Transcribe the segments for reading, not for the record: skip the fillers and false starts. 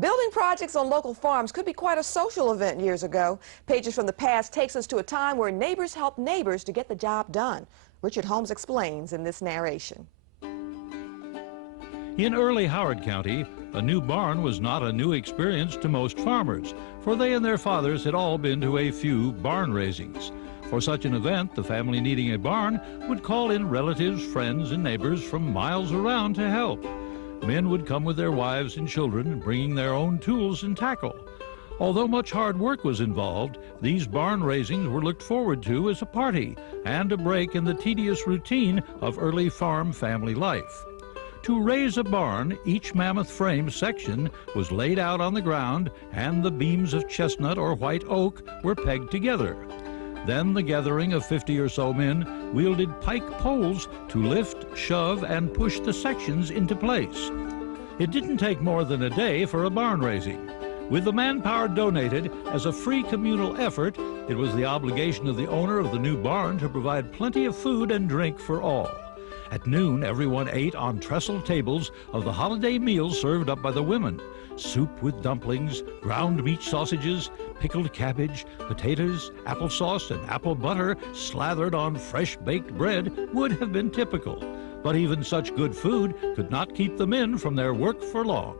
Building projects on local farms could be quite a social event years ago. Pages from the Past takes us to a time where neighbors helped neighbors to get the job done. Richard Holmes explains in this narration. In early Howard County, a new barn was not a new experience to most farmers, for they and their fathers had all been to a few barn raisings. For such an event, the family needing a barn would call in relatives, friends, and neighbors from miles around to help. Men would come with their wives and children, bringing their own tools and tackle. Although much hard work was involved, these barn raisings were looked forward to as a party and a break in the tedious routine of early farm family life. To raise a barn, each mammoth frame section was laid out on the ground and the beams of chestnut or white oak were pegged together. Then the gathering of 50 or so men wielded pike poles to lift, shove, and push the sections into place. It didn't take more than a day for a barn raising. With the manpower donated as a free communal effort, it was the obligation of the owner of the new barn to provide plenty of food and drink for all. At noon, everyone ate on trestle tables of the holiday meals served up by the women. Soup with dumplings, ground meat sausages, pickled cabbage, potatoes, applesauce, and apple butter slathered on fresh baked bread would have been typical. But even such good food could not keep the men from their work for long.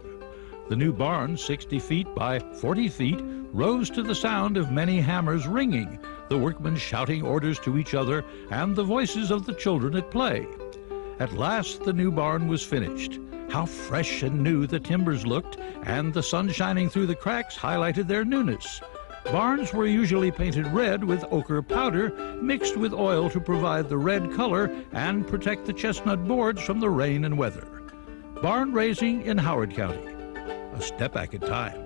The new barn, 60 feet by 40 feet, rose to the sound of many hammers ringing, the workmen shouting orders to each other, and the voices of the children at play. At last the new barn was finished. How fresh and new the timbers looked, and the sun shining through the cracks highlighted their newness. Barns were usually painted red with ochre powder mixed with oil to provide the red color and protect the chestnut boards from the rain and weather. Barn raising in Howard County, a step back in time.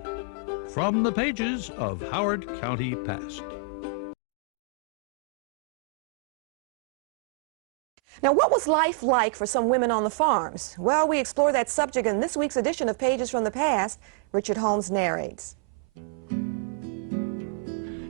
From the pages of Howard County Past. Now, what was life like for some women on the farms? Well, we explore that subject in this week's edition of Pages from the Past. Richard Holmes narrates.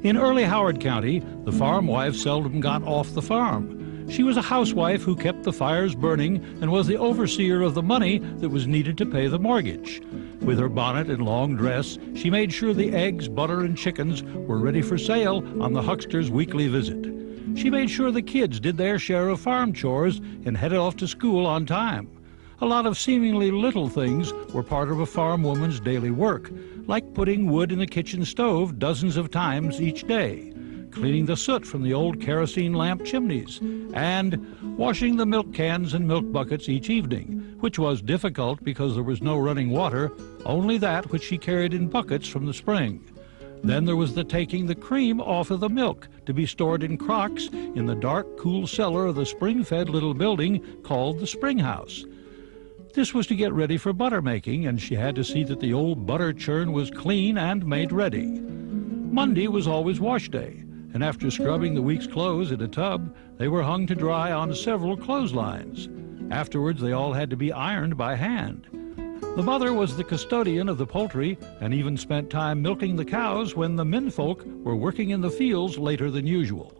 In early Howard County, the farm wife seldom got off the farm. She was a housewife who kept the fires burning and was the overseer of the money that was needed to pay the mortgage. With her bonnet and long dress, she made sure the eggs, butter, and chickens were ready for sale on the huckster's weekly visit. She made sure the kids did their share of farm chores and headed off to school on time. A lot of seemingly little things were part of a farm woman's daily work, like putting wood in the kitchen stove dozens of times each day, cleaning the soot from the old kerosene lamp chimneys, and washing the milk cans and milk buckets each evening, which was difficult because there was no running water, only that which she carried in buckets from the spring. Then there was the taking the cream off of the milk to be stored in crocks in the dark, cool cellar of the spring-fed little building called the spring house. This was to get ready for butter making, and she had to see that the old butter churn was clean and made ready. Monday was always wash day, and after scrubbing the week's clothes in a tub, they were hung to dry on several clotheslines. Afterwards, they all had to be ironed by hand. The mother was the custodian of the poultry and even spent time milking the cows when the menfolk were working in the fields later than usual.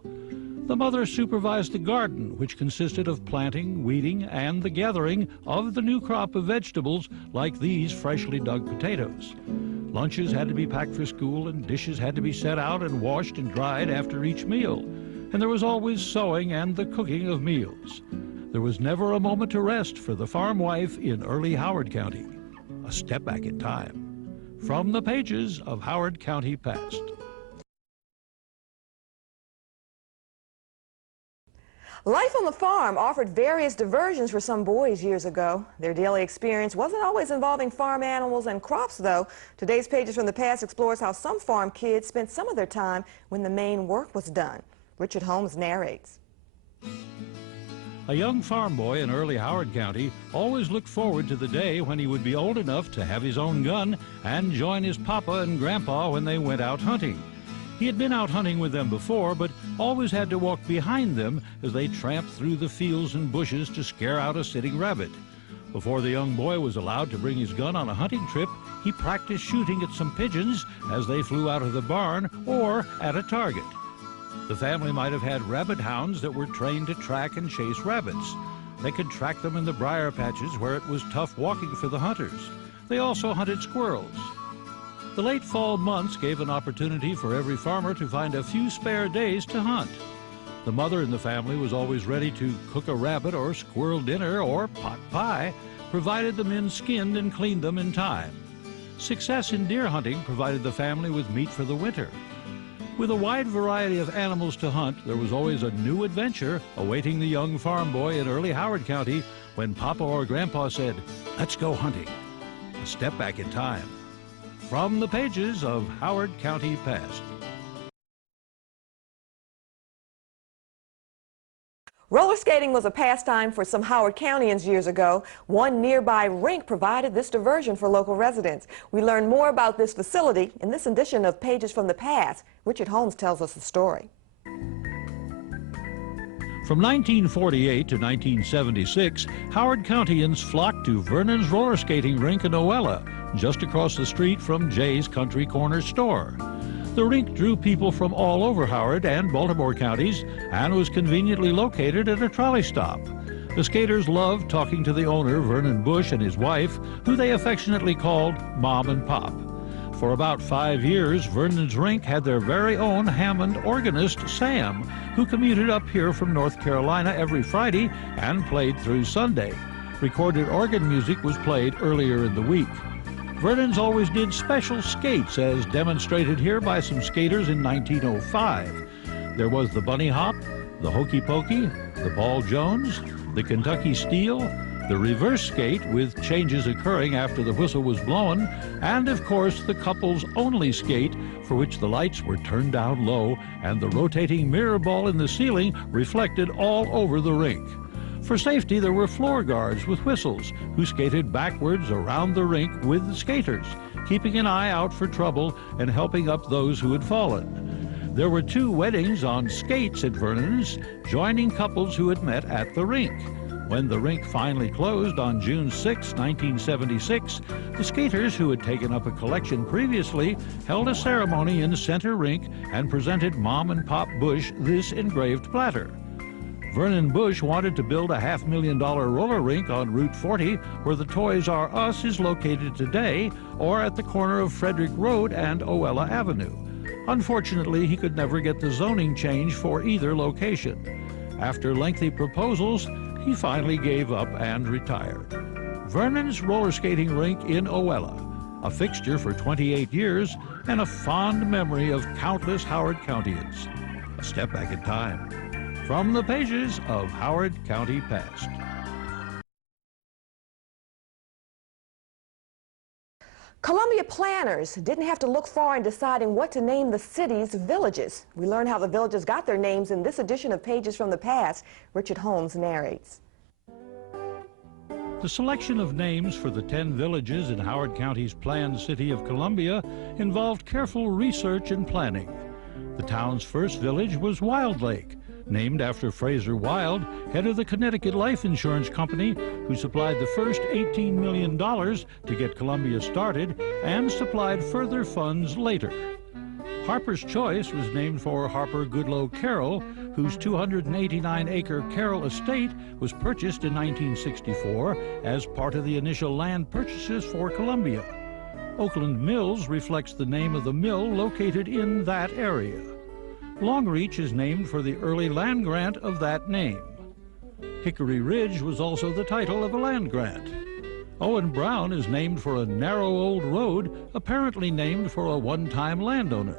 The mother supervised the garden, which consisted of planting, weeding, and the gathering of the new crop of vegetables like these freshly dug potatoes. Lunches had to be packed for school, and dishes had to be set out and washed and dried after each meal. And there was always sewing and the cooking of meals. There was never a moment to rest for the farm wife in early Howard County. A step back in time. From the pages of Howard County Past. Life on the farm offered various diversions for some boys years ago. Their daily experience wasn't always involving farm animals and crops, though. Today's Pages from the Past explores how some farm kids spent some of their time when the main work was done. Richard Holmes narrates. A young farm boy in early Howard County always looked forward to the day when he would be old enough to have his own gun and join his papa and grandpa when they went out hunting. He had been out hunting with them before, but always had to walk behind them as they tramped through the fields and bushes to scare out a sitting rabbit. Before the young boy was allowed to bring his gun on a hunting trip, he practiced shooting at some pigeons as they flew out of the barn or at a target. The family might have had rabbit hounds that were trained to track and chase rabbits. They could track them in the briar patches where it was tough walking for the hunters. They also hunted squirrels. The late fall months gave an opportunity for every farmer to find a few spare days to hunt. The mother in the family was always ready to cook a rabbit or squirrel dinner or pot pie, provided the men skinned and cleaned them in time. Success in deer hunting provided the family with meat for the winter. With a wide variety of animals to hunt, there was always a new adventure awaiting the young farm boy in early Howard County when Papa or Grandpa said, "Let's go hunting." A step back in time. From the pages of Howard County Past. Roller skating was a pastime for some Howard Countyans years ago. One nearby rink provided this diversion for local residents. We learn more about this facility in this edition of Pages from the Past. Richard Holmes tells us the story. From 1948 to 1976, Howard Countyans flocked to Vernon's roller skating rink in Oella, just across the street from Jay's Country Corner store. The rink drew people from all over Howard and Baltimore counties and was conveniently located at a trolley stop. The skaters loved talking to the owner, Vernon Bush, and his wife, who they affectionately called Mom and Pop. For about 5 years, Vernon's rink had their very own Hammond organist, Sam, who commuted up here from North Carolina every Friday and played through Sunday. Recorded organ music was played earlier in the week. Vernon's always did special skates, as demonstrated here by some skaters in 1905. There was the bunny hop, the hokey pokey, the ball Jones, the Kentucky steel, the reverse skate with changes occurring after the whistle was blown, and of course the couples only skate, for which the lights were turned down low and the rotating mirror ball in the ceiling reflected all over the rink. For safety, there were floor guards with whistles who skated backwards around the rink with the skaters, keeping an eye out for trouble and helping up those who had fallen. There were 2 weddings on skates at Vernon's, joining couples who had met at the rink. When the rink finally closed on June 6, 1976, the skaters who had taken up a collection previously held a ceremony in the center rink and presented Mom and Pop Bush this engraved platter. Vernon Bush wanted to build a $500,000 roller rink on Route 40, where the Toys R Us is located today, or at the corner of Frederick Road and Oella Avenue. Unfortunately, he could never get the zoning change for either location. After lengthy proposals, he finally gave up and retired. Vernon's roller skating rink in Oella, a fixture for 28 years and a fond memory of countless Howard Countyans. A step back in time. From the pages of Howard County Past. Columbia planners didn't have to look far in deciding what to name the city's villages. We learn how the villages got their names in this edition of Pages from the Past. Richard Holmes narrates. The selection of names for the 10 villages in Howard County's planned city of Columbia involved careful research and planning. The town's first village was Wildlake, named after Fraser Wilde, head of the Connecticut Life Insurance Company, who supplied the first $18 million to get Columbia started and supplied further funds later. Harper's Choice was named for Harper Goodloe Carroll, whose 289-acre Carroll estate was purchased in 1964 as part of the initial land purchases for Columbia. Oakland Mills reflects the name of the mill located in that area. Longreach is named for the early land grant of that name. Hickory Ridge was also the title of a land grant. Owen Brown is named for a narrow old road, apparently named for a one-time landowner.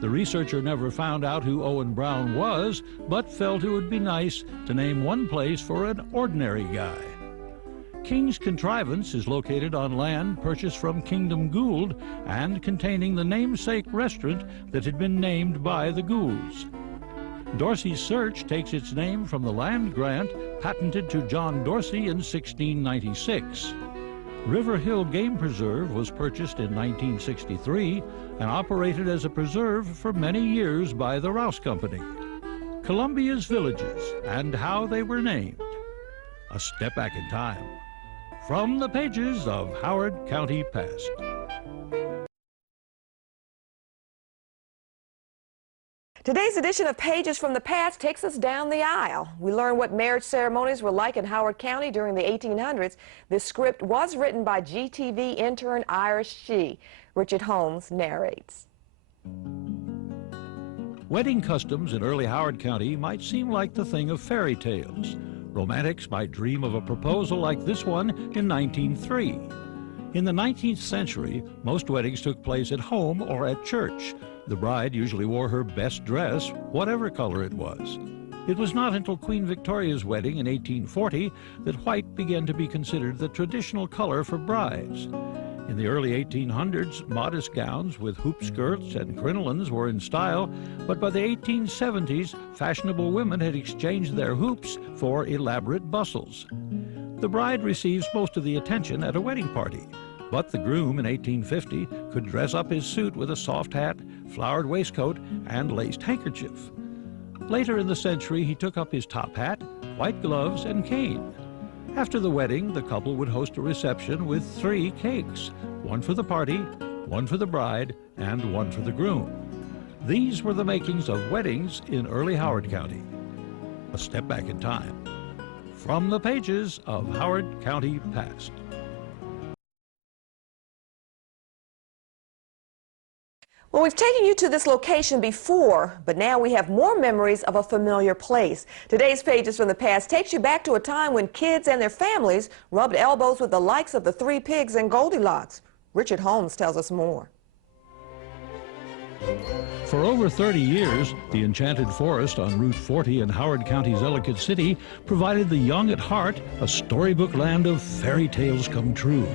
The researcher never found out who Owen Brown was, but felt it would be nice to name one place for an ordinary guy. King's Contrivance is located on land purchased from Kingdom Gould and containing the namesake restaurant that had been named by the Goulds. Dorsey's Search takes its name from the land grant patented to John Dorsey in 1696. River Hill Game Preserve was purchased in 1963 and operated as a preserve for many years by the Rouse Company. Columbia's villages and how they were named. A step back in time. From the pages of Howard County Past. Today's edition of Pages from the Past takes us down the aisle. We learn what marriage ceremonies were like in Howard County during the 1800s. This script was written by GTV intern Irish Shee. Richard Holmes narrates. Wedding customs in early Howard County might seem like the thing of fairy tales. Romantics might dream of a proposal like this one in 1903. In the 19th century, most weddings took place at home or at church. The bride usually wore her best dress, whatever color it was. It was not until Queen Victoria's wedding in 1840 that white began to be considered the traditional color for brides. In the early 1800s, modest gowns with hoop skirts and crinolines were in style, but by the 1870s, fashionable women had exchanged their hoops for elaborate bustles. The bride receives most of the attention at a wedding party, but the groom in 1850 could dress up his suit with a soft hat, flowered waistcoat, and laced handkerchief. Later in the century, he took up his top hat, white gloves, and cane. After the wedding, the couple would host a reception with 3 cakes, one for the party, one for the bride, and one for the groom. These were the makings of weddings in early Howard County. A step back in time. From the pages of Howard County Past. Well, we've taken you to this location before, but now we have more memories of a familiar place. Today's Pages from the Past takes you back to a time when kids and their families rubbed elbows with the likes of the Three Pigs and Goldilocks. Richard Holmes tells us more. For over 30 years, the Enchanted Forest on Route 40 in Howard County's Ellicott City provided the young at heart a storybook land of fairy tales come true.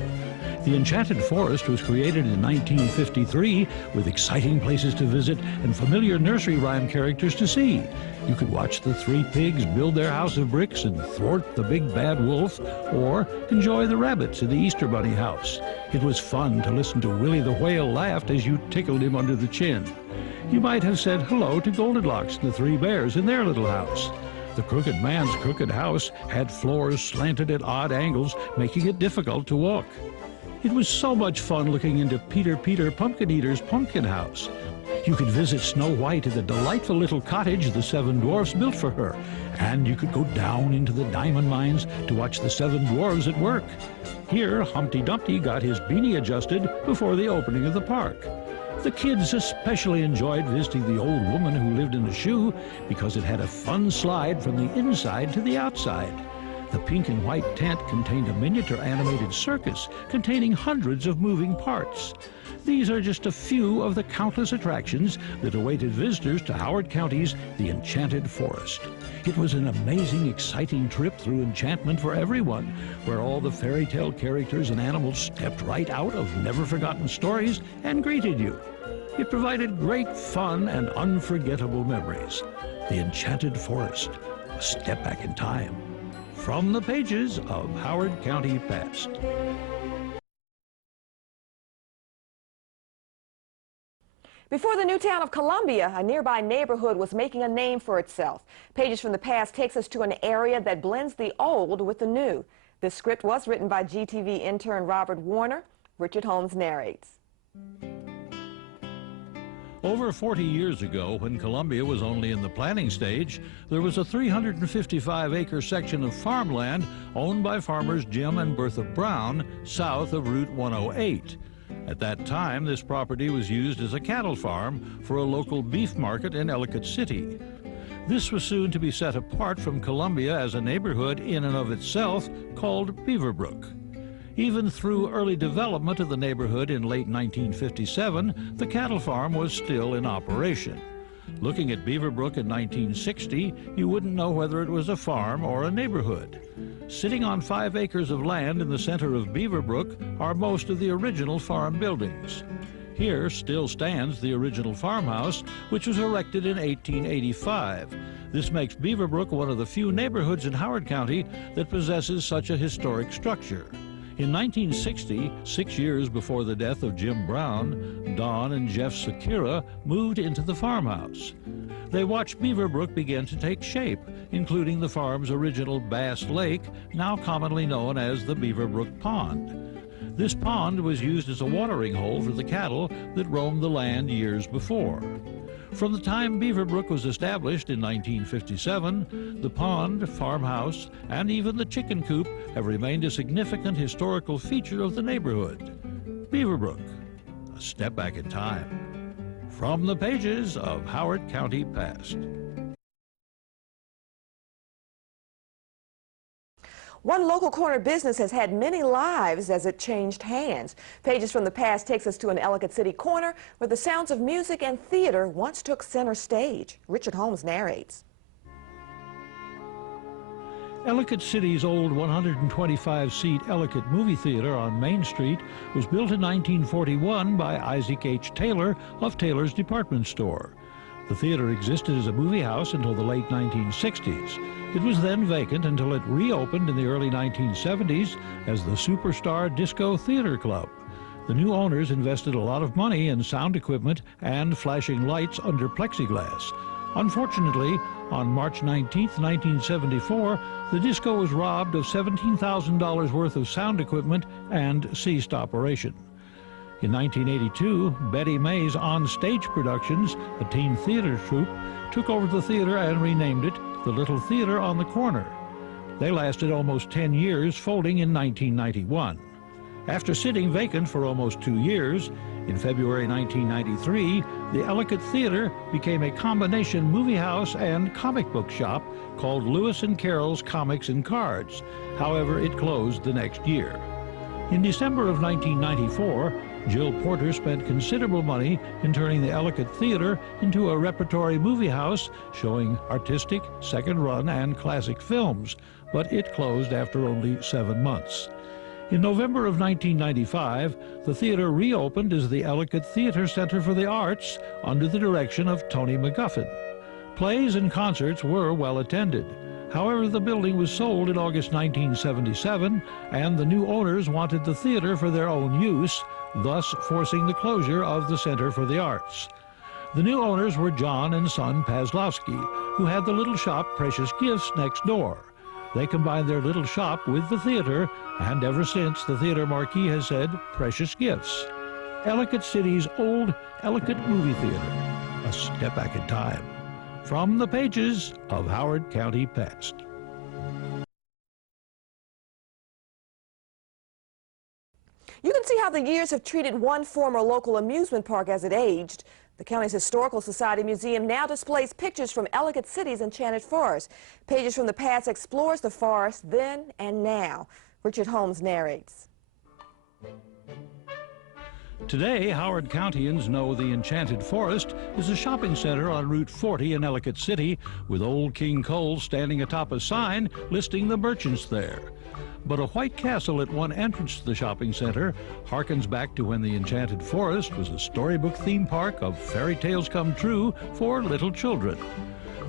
The Enchanted Forest was created in 1953 with exciting places to visit and familiar nursery rhyme characters to see. You could watch the 3 pigs build their house of bricks and thwart the big bad wolf, or enjoy the rabbits in the Easter Bunny house. It was fun to listen to Willie the Whale laugh as you tickled him under the chin. You might have said hello to Goldilocks and the 3 bears in their little house. The Crooked Man's crooked house had floors slanted at odd angles, making it difficult to walk. It was so much fun looking into Peter Pumpkin Eater's pumpkin house. You could visit Snow White at the delightful little cottage the 7 dwarfs built for her, and you could go down into the diamond mines to watch the 7 dwarfs at work. Here, Humpty Dumpty got his beanie adjusted before the opening of the park. The kids especially enjoyed visiting the old woman who lived in a shoe because it had a fun slide from the inside to the outside. The pink and white tent contained a miniature animated circus containing hundreds of moving parts. These are just a few of the countless attractions that awaited visitors to Howard County's The Enchanted Forest. It was an amazing, exciting trip through enchantment for everyone, where all the fairy tale characters and animals stepped right out of never-forgotten stories and greeted you. It provided great fun and unforgettable memories. The Enchanted Forest, a step back in time. From the pages of Howard County Past. Before the new town of Columbia, a nearby neighborhood was making a name for itself. Pages from the Past takes us to an area that blends the old with the new. This script was written by GTV intern Robert Warner. Richard Holmes narrates. Over 40 years ago, when Columbia was only in the planning stage, there was a 355-acre section of farmland owned by farmers Jim and Bertha Brown south of Route 108. At that time, this property was used as a cattle farm for a local beef market in Ellicott City. This was soon to be set apart from Columbia as a neighborhood in and of itself called Beaverbrook. Even through early development of the neighborhood in late 1957, the cattle farm was still in operation. Looking at Beaverbrook in 1960, you wouldn't know whether it was a farm or a neighborhood. Sitting on 5 acres of land in the center of Beaverbrook are most of the original farm buildings. Here still stands the original farmhouse, which was erected in 1885. This makes Beaverbrook one of the few neighborhoods in Howard County that possesses such a historic structure. In 1960, 6 years before the death of Jim Brown, Don and Jeff Sakura moved into the farmhouse. They watched Beaverbrook begin to take shape, including the farm's original Bass Lake, now commonly known as the Beaverbrook Pond. This pond was used as a watering hole for the cattle that roamed the land years before. From the time Beaverbrook was established in 1957, the pond, farmhouse, and even the chicken coop have remained a significant historical feature of the neighborhood. Beaverbrook, a step back in time. From the pages of Howard County Past. One local corner business has had many lives as it changed hands. Pages from the Past takes us to an Ellicott City corner where the sounds of music and theater once took center stage. Richard Holmes narrates. Ellicott City's old 125-seat Ellicott Movie Theater on Main Street was built in 1941 by Isaac H. Taylor of Taylor's Department Store. The theater existed as a movie house until the late 1960s. It was then vacant until it reopened in the early 1970s as the Superstar Disco Theater Club. The new owners invested a lot of money in sound equipment and flashing lights under plexiglass. Unfortunately, on March 19, 1974, the disco was robbed of $17,000 worth of sound equipment and ceased operation. In 1982, Betty May's On Stage Productions, a teen theater troupe, took over the theater and renamed it the Little Theater on the Corner. They lasted almost 10 years, folding in 1991. After sitting vacant for almost 2 years, in February 1993, the Ellicott Theater became a combination movie house and comic book shop called Lewis and Carroll's Comics and Cards. However, it closed the next year. In December of 1994, Jill Porter spent considerable money in turning the Ellicott Theater into a repertory movie house showing artistic, second-run, and classic films, but it closed after only 7 months. In November of 1995, the theater reopened as the Ellicott Theater Center for the Arts under the direction of Tony McGuffin. Plays and concerts were well attended. However, the building was sold in August 1977, and the new owners wanted the theater for their own use, thus forcing the closure of the Center for the Arts. The new owners were John and son Pazlowski, who had the little shop Precious Gifts next door. They combined their little shop with the theater, and ever since the theater marquee has said Precious Gifts. Ellicott City's old Ellicott Movie Theater, a step back in time. From the pages of Howard County Past. You can see how the years have treated one former local amusement park as it aged. The county's Historical Society Museum now displays pictures from Ellicott City's Enchanted Forest. Pages from the Past explores the forest then and now. Richard Holmes narrates. Today, Howard Countyans know the Enchanted Forest is a shopping center on Route 40 in Ellicott City, with Old King Cole standing atop a sign listing the merchants there. But a white castle at one entrance to the shopping center harkens back to when the Enchanted Forest was a storybook theme park of fairy tales come true for little children.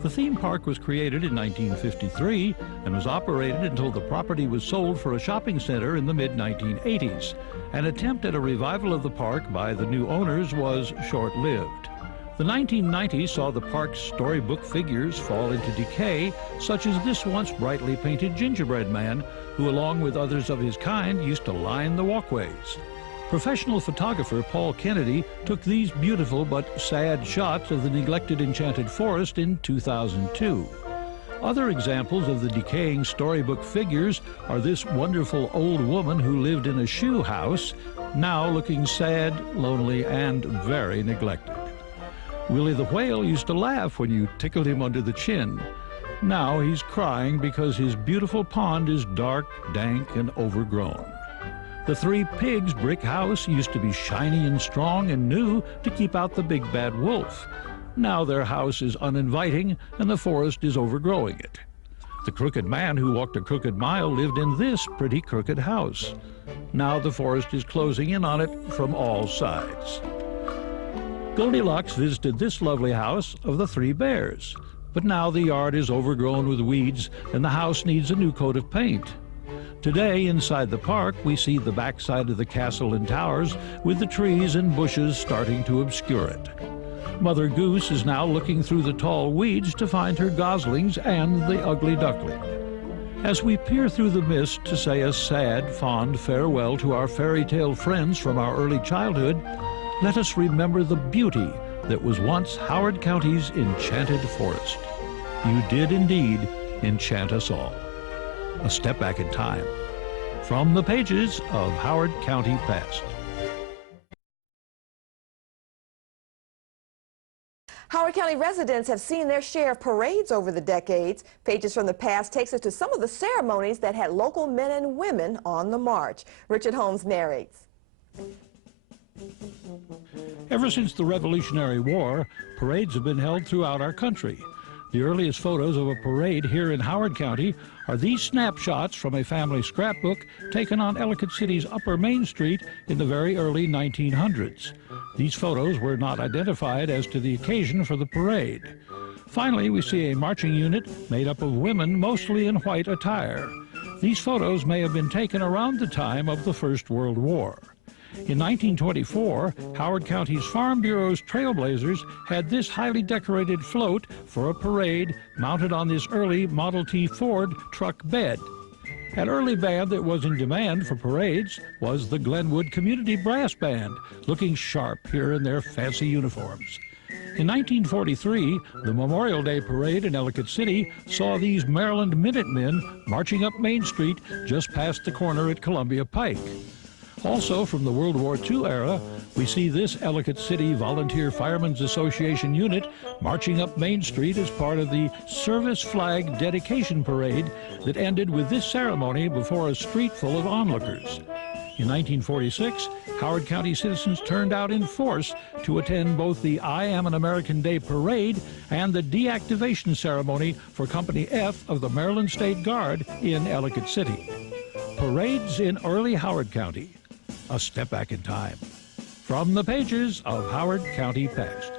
The theme park was created in 1953 and was operated until the property was sold for a shopping center in the mid-1980s. An attempt at a revival of the park by the new owners was short-lived. The 1990s saw the park's storybook figures fall into decay, such as this once brightly painted gingerbread man, who along with others of his kind used to line the walkways. Professional photographer Paul Kennedy took these beautiful but sad shots of the neglected Enchanted Forest in 2002. Other examples of the decaying storybook figures are this wonderful old woman who lived in a shoe house, now looking sad, lonely, and very neglected. Willie the Whale used to laugh when you tickled him under the chin. Now he's crying because his beautiful pond is dark, dank, and overgrown. The Three Pigs brick house used to be shiny and strong and new to keep out the big bad wolf. Now their house is uninviting and the forest is overgrowing it. The crooked man who walked a crooked mile lived in this pretty crooked house. Now the forest is closing in on it from all sides. Goldilocks visited this lovely house of the Three Bears, but now the yard is overgrown with weeds and the house needs a new coat of paint. Today, inside the park, we see the backside of the castle and towers with the trees and bushes starting to obscure it. Mother Goose is now looking through the tall weeds to find her goslings and the ugly duckling. As we peer through the mist to say a sad, fond farewell to our fairy tale friends from our early childhood, let us remember the beauty that was once Howard County's Enchanted Forest. You did indeed enchant us all. A step back in time from the pages of Howard County Past. Howard County residents have seen their share of parades over the decades. Pages from the Past takes us to some of the ceremonies that had local men and women on the march. Richard Holmes narrates. Ever since the Revolutionary War, parades have been held throughout our country. The earliest photos of a parade here in Howard County are these snapshots from a family scrapbook taken on Ellicott City's Upper Main Street in the very early 1900s. These photos were not identified as to the occasion for the parade. Finally, we see a marching unit made up of women, mostly in white attire. These photos may have been taken around the time of the First World War. In 1924, Howard County's Farm Bureau's Trailblazers had this highly decorated float for a parade mounted on this early Model T Ford truck bed. An early band that was in demand for parades was the Glenwood Community Brass Band, looking sharp here in their fancy uniforms. In 1943, the Memorial Day Parade in Ellicott City saw these Maryland Minutemen marching up Main Street just past the corner at Columbia Pike. Also, from the World War II era, we see this Ellicott City Volunteer Firemen's Association unit marching up Main Street as part of the Service Flag Dedication Parade that ended with this ceremony before a street full of onlookers. In 1946, Howard County citizens turned out in force to attend both the I Am an American Day Parade and the deactivation ceremony for Company F of the Maryland State Guard in Ellicott City. Parades in early Howard County. A step back in time. From the pages of Howard County Past.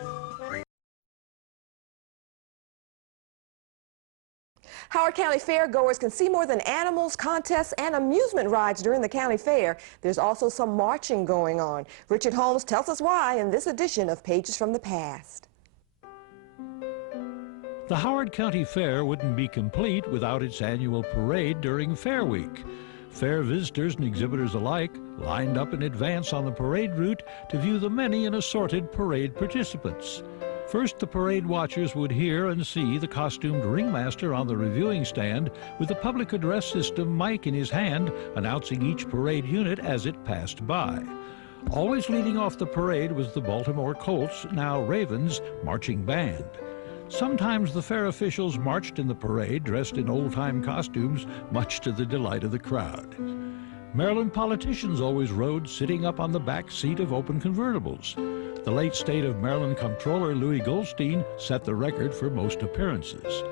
Howard County fairgoers can see more than animals, contests, and amusement rides during the county fair. There's also some marching going on. Richard Holmes tells us why in this edition of Pages from the Past. The Howard County Fair wouldn't be complete without its annual parade during Fair Week. Fair visitors and exhibitors alike lined up in advance on the parade route to view the many and assorted parade participants. First, the parade watchers would hear and see the costumed ringmaster on the reviewing stand with the public address system mic in his hand, announcing each parade unit as it passed by. Always leading off the parade was the Baltimore Colts, now Ravens, marching band. Sometimes the fair officials marched in the parade dressed in old-time costumes, much to the delight of the crowd. Maryland politicians always rode sitting up on the back seat of open convertibles. The late state of Maryland Comptroller Louis Goldstein set the record for most appearances.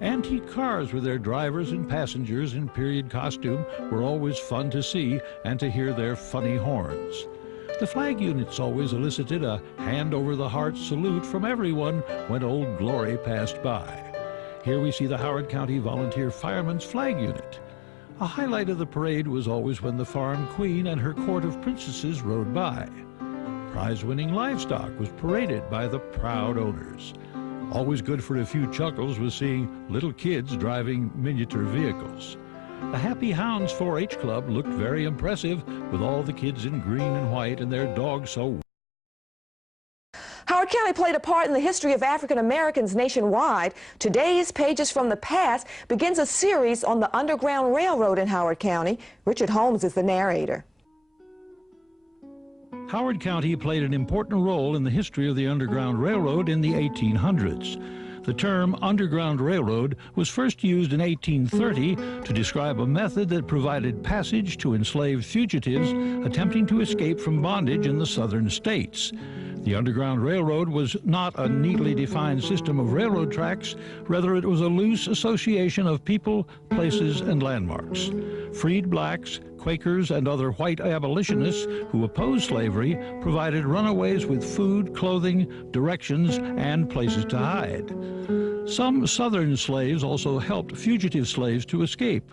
Antique cars with their drivers and passengers in period costume were always fun to see and to hear their funny horns. The flag units always elicited a hand-over-the-heart salute from everyone when Old Glory passed by. Here we see the Howard County Volunteer Firemen's Flag Unit. A highlight of the parade was always when the Farm Queen and her court of princesses rode by. Prize-winning livestock was paraded by the proud owners. Always good for a few chuckles was seeing little kids driving miniature vehicles. The Happy Hounds 4-H Club looked very impressive with all the kids in green and white and their dogs so. Howard County played a part in the history of African Americans nationwide. Today's Pages from the Past begins a series on the Underground Railroad in Howard County. Richard Holmes is the narrator. Howard County played an important role in the history of the Underground Railroad in the 1800s. The term Underground Railroad was first used in 1830 to describe a method that provided passage to enslaved fugitives attempting to escape from bondage in the southern states. The Underground Railroad was not a neatly defined system of railroad tracks, rather it was a loose association of people, places, and landmarks. Freed blacks, Quakers, and other white abolitionists who opposed slavery provided runaways with food, clothing, directions, and places to hide. Some Southern slaves also helped fugitive slaves to escape.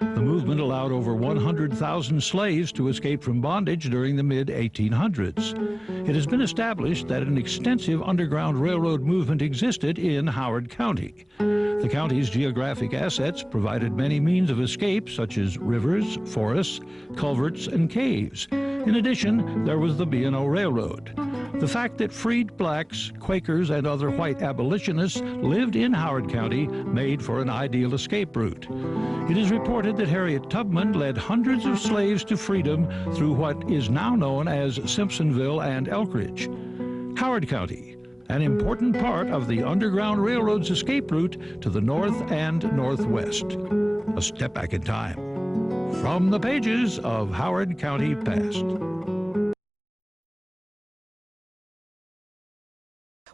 The movement allowed over 100,000 slaves to escape from bondage during the mid-1800s. It has been established that an extensive Underground Railroad movement existed in Howard County. The county's geographic assets provided many means of escape, such as rivers, forests, culverts, and caves. In addition, there was the B&O Railroad. The fact that freed blacks, Quakers, and other white abolitionists lived in Howard County made for an ideal escape route. It is reported that Harriet Tubman led hundreds of slaves to freedom through what is now known as Simpsonville and Elkridge. Howard County, an important part of the Underground Railroad's escape route to the north and northwest. A step back in time. From the pages of Howard County Past.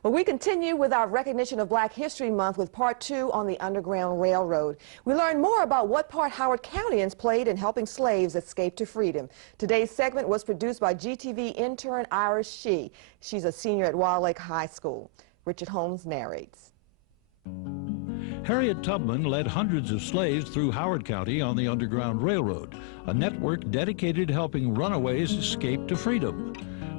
Well, we continue with our recognition of Black History Month with part 2 on the Underground Railroad. We learn more about what part Howard Countyans played in helping slaves escape to freedom. Today's segment was produced by GTV intern Iris Shee. She's a senior at Wildlake High School. Richard Holmes narrates. Harriet Tubman led hundreds of slaves through Howard County on the Underground Railroad, a network dedicated to helping runaways escape to freedom.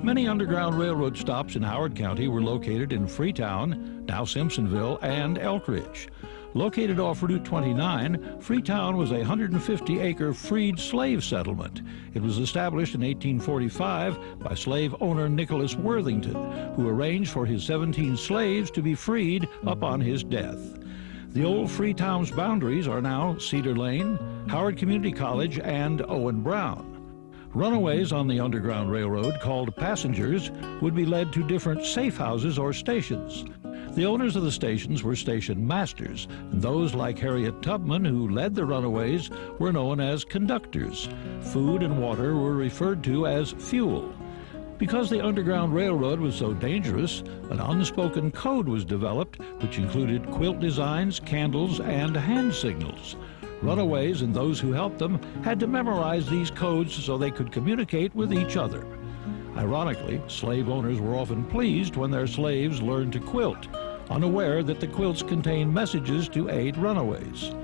Many Underground Railroad stops in Howard County were located in Freetown, now Simpsonville, and Elkridge. Located off Route 29, Freetown was a 150-acre freed slave settlement. It was established in 1845 by slave owner Nicholas Worthington, who arranged for his 17 slaves to be freed upon his death. The old Freetown's boundaries are now Cedar Lane, Howard Community College, and Owen Brown. Runaways on the Underground Railroad, called passengers, would be led to different safe houses or stations. The owners of the stations were station masters, and those like Harriet Tubman, who led the runaways, were known as conductors. Food and water were referred to as fuel. Because the Underground Railroad was so dangerous, an unspoken code was developed, which included quilt designs, candles, and hand signals. Runaways and those who helped them had to memorize these codes so they could communicate with each other. Ironically, slave owners were often pleased when their slaves learned to quilt, unaware that the quilts contained messages to aid runaways.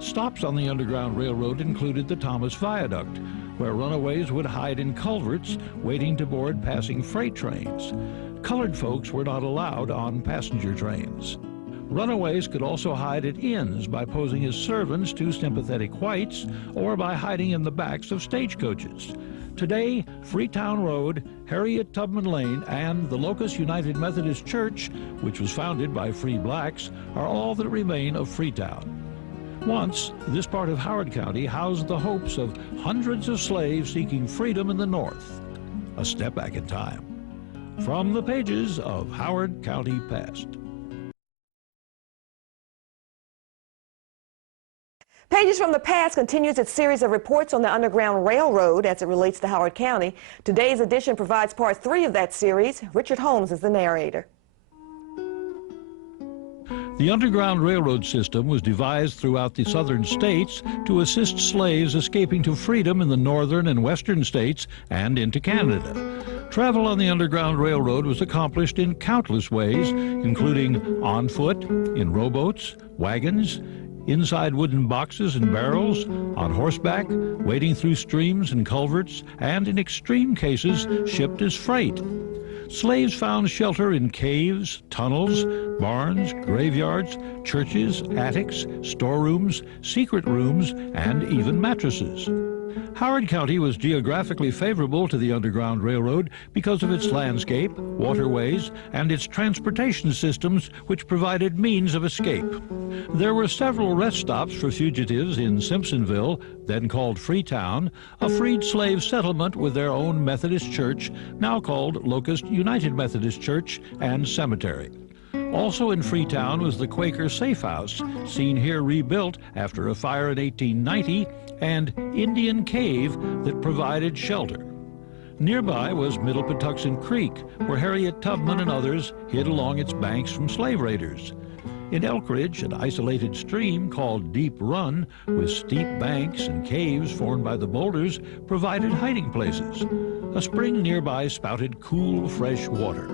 Stops on the Underground Railroad included the Thomas Viaduct, where runaways would hide in culverts waiting to board passing freight trains. Colored folks were not allowed on passenger trains. Runaways could also hide at inns by posing as servants to sympathetic whites or by hiding in the backs of stagecoaches. Today, Freetown Road, Harriet Tubman Lane, and the Locust United Methodist Church, which was founded by free blacks, are all that remain of Freetown. Once, this part of Howard County housed the hopes of hundreds of slaves seeking freedom in the North. A step back in time. From the pages of Howard County Past. Pages from the Past continues its series of reports on the Underground Railroad as it relates to Howard County. Today's edition provides part 3 of that series. Richard Holmes is the narrator. The Underground Railroad system was devised throughout the southern states to assist slaves escaping to freedom in the northern and western states and into Canada. Travel on the Underground Railroad was accomplished in countless ways, including on foot, in rowboats, wagons, inside wooden boxes and barrels, on horseback, wading through streams and culverts, and in extreme cases, shipped as freight. Slaves found shelter in caves, tunnels, barns, graveyards, churches, attics, storerooms, secret rooms, and even mattresses. Howard County was geographically favorable to the Underground Railroad because of its landscape, waterways, and its transportation systems, which provided means of escape. There were several rest stops for fugitives in Simpsonville, then called Freetown, a freed slave settlement with their own Methodist church, now called Locust United Methodist Church and Cemetery. Also in Freetown was the Quaker Safe House, seen here rebuilt after a fire in 1890, and Indian Cave that provided shelter. Nearby was Middle Patuxent Creek, where Harriet Tubman and others hid along its banks from slave raiders. In Elkridge, an isolated stream called Deep Run, with steep banks and caves formed by the boulders, provided hiding places. A spring nearby spouted cool, fresh water.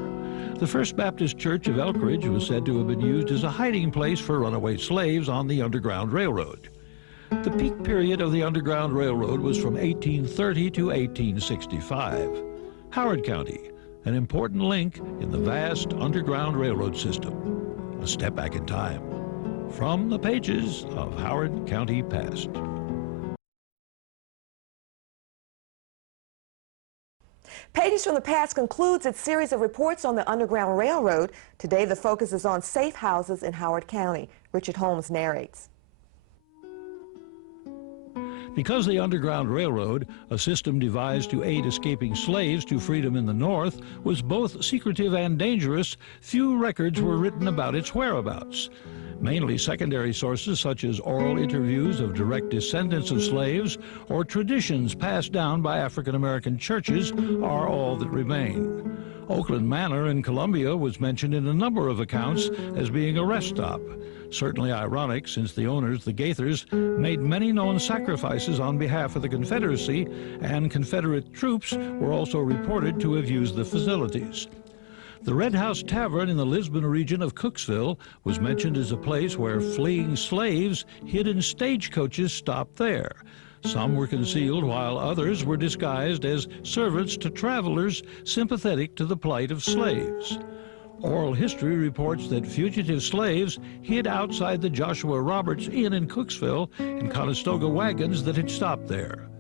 The First Baptist Church of Elkridge was said to have been used as a hiding place for runaway slaves on the Underground Railroad. The peak period of the Underground Railroad was from 1830 to 1865. Howard County, an important link in the vast Underground Railroad system. A step back in time. From the pages of Howard County Past. Pages from the Past concludes its series of reports on the Underground Railroad. Today the focus is on safe houses in Howard County. Richard Holmes narrates. Because the Underground Railroad, a system devised to aid escaping slaves to freedom in the North, was both secretive and dangerous, few records were written about its whereabouts. Mainly secondary sources such as oral interviews of direct descendants of slaves or traditions passed down by African-American churches are all that remain. Oakland Manor in Columbia was mentioned in a number of accounts as being a rest stop. Certainly ironic, since the owners, the Gaithers, made many known sacrifices on behalf of the Confederacy, and Confederate troops were also reported to have used the facilities. The Red House Tavern in the Lisbon region of Cooksville was mentioned as a place where fleeing slaves hid in stagecoaches stopped there. Some were concealed while others were disguised as servants to travelers sympathetic to the plight of slaves. Oral history reports that fugitive slaves hid outside the Joshua Roberts Inn in Cooksville in Conestoga wagons that had stopped there.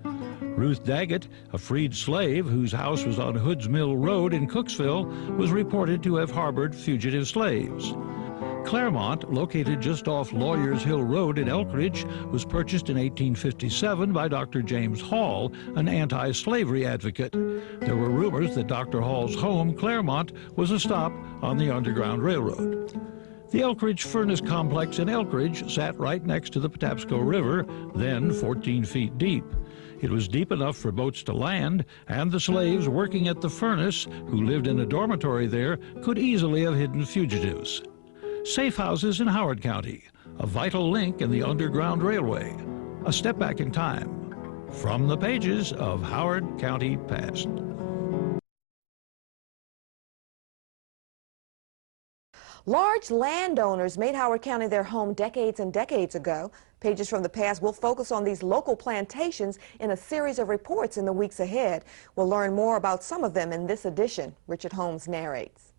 Ruth Daggett, a freed slave whose house was on Hood's Mill Road in Cooksville, was reported to have harbored fugitive slaves. Claremont, located just off Lawyers Hill Road in Elkridge, was purchased in 1857 by Dr. James Hall, an anti-slavery advocate. There were rumors that Dr. Hall's home, Claremont, was a stop on the Underground Railroad. The Elkridge Furnace Complex in Elkridge sat right next to the Patapsco River, then 14 feet deep. It was deep enough for boats to land, and the slaves working at the furnace, who lived in a dormitory there, could easily have hidden fugitives. Safe houses in Howard County, a vital link in the Underground Railway. A step back in time. From the pages of Howard County Past. Large landowners made Howard County their home decades and decades ago. Pages from the Past will focus on these local plantations in a series of reports in the weeks ahead. We'll learn more about some of them in this edition. Richard Holmes narrates.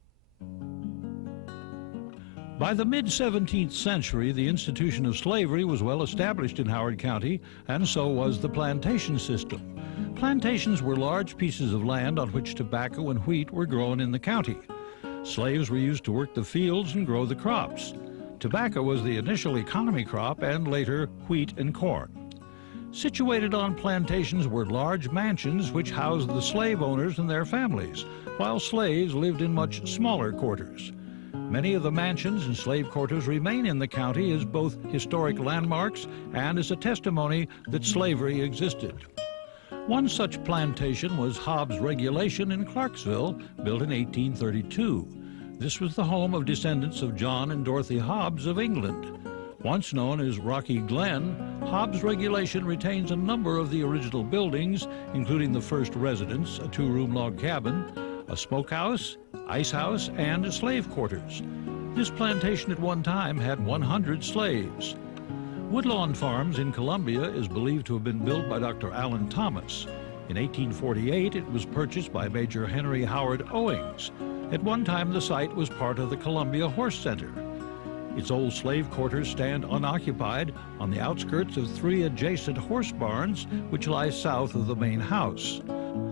By the mid-17th century, the institution of slavery was well established in Howard County, and so was the plantation system. Plantations were large pieces of land on which tobacco and wheat were grown in the county. Slaves were used to work the fields and grow the crops. Tobacco was the initial economy crop, and later wheat and corn. Situated on plantations were large mansions which housed the slave owners and their families, while slaves lived in much smaller quarters. Many of the mansions and slave quarters remain in the county as both historic landmarks and as a testimony that slavery existed. One such plantation was Hobbs Regulation in Clarksville, built in 1832. This was the home of descendants of John and Dorothy Hobbs of England. Once known as Rocky Glen, Hobbs Regulation retains a number of the original buildings, including the first residence, a two-room log cabin, a smokehouse, ice house, and slave quarters. This plantation at one time had 100 slaves. Woodlawn Farms in Columbia is believed to have been built by Dr. Allen Thomas. In 1848, it was purchased by Major Henry Howard Owings. At one time, the site was part of the Columbia Horse Center. Its old slave quarters stand unoccupied on the outskirts of 3 adjacent horse barns, which lie south of the main house.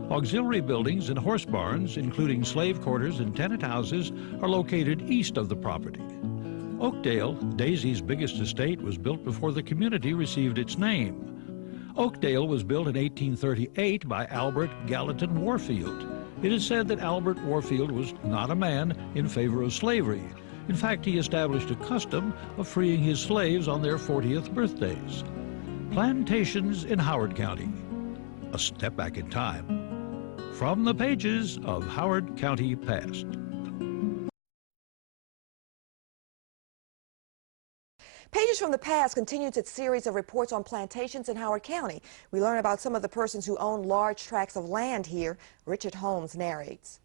Auxiliary buildings and horse barns, including slave quarters and tenant houses, are located east of the property. Oakdale, Daisy's biggest estate, was built before the community received its name. Oakdale was built in 1838 by Albert Gallatin Warfield. It is said that Albert Warfield was not a man in favor of slavery. In fact, he established a custom of freeing his slaves on their 40th birthdays. Plantations in Howard County. A step back in time. From the pages of Howard County Past. Pages from the Past continues its series of reports on plantations in Howard County. We learn about some of the persons who own large tracts of land here. Richard Holmes narrates.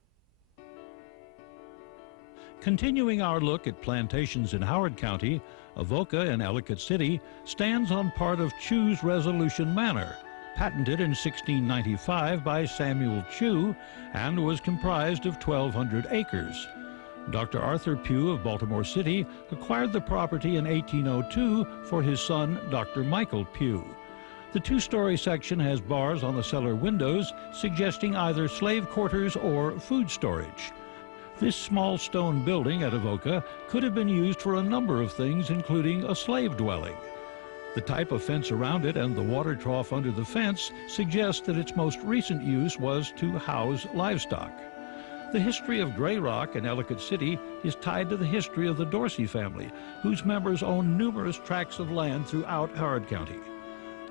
Continuing our look at plantations in Howard County, Avoca in Ellicott City stands on part of Chew's Resolution Manor, patented in 1695 by Samuel Chew, and was comprised of 1,200 acres. Dr. Arthur Pugh of Baltimore City acquired the property in 1802 for his son, Dr. Michael Pugh. The two-story section has bars on the cellar windows, suggesting either slave quarters or food storage. This small stone building at Avoca could have been used for a number of things, including a slave dwelling. The type of fence around it and the water trough under the fence suggest that its most recent use was to house livestock. The history of Grey Rock in Ellicott City is tied to the history of the Dorsey family, whose members own numerous tracts of land throughout Howard County.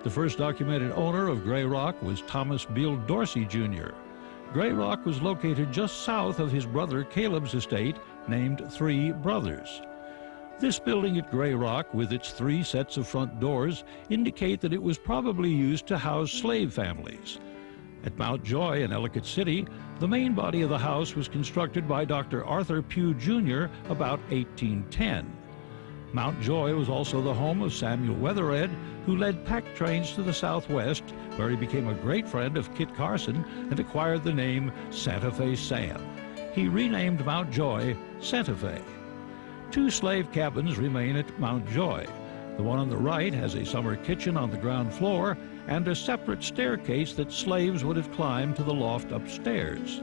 The first documented owner of Grey Rock was Thomas Beale Dorsey, Jr. Grey Rock was located just south of his brother Caleb's estate, named Three Brothers. This building at Grey Rock, with its 3 sets of front doors, indicate that it was probably used to house slave families. At Mount Joy in Ellicott City, the main body of the house was constructed by Dr. Arthur Pugh, Jr. about 1810. Mount Joy was also the home of Samuel Wethered, who led pack trains to the southwest, where he became a great friend of Kit Carson and acquired the name Santa Fe Sam. He renamed Mount Joy Santa Fe. 2 slave cabins remain at Mount Joy. The one on the right has a summer kitchen on the ground floor and a separate staircase that slaves would have climbed to the loft upstairs.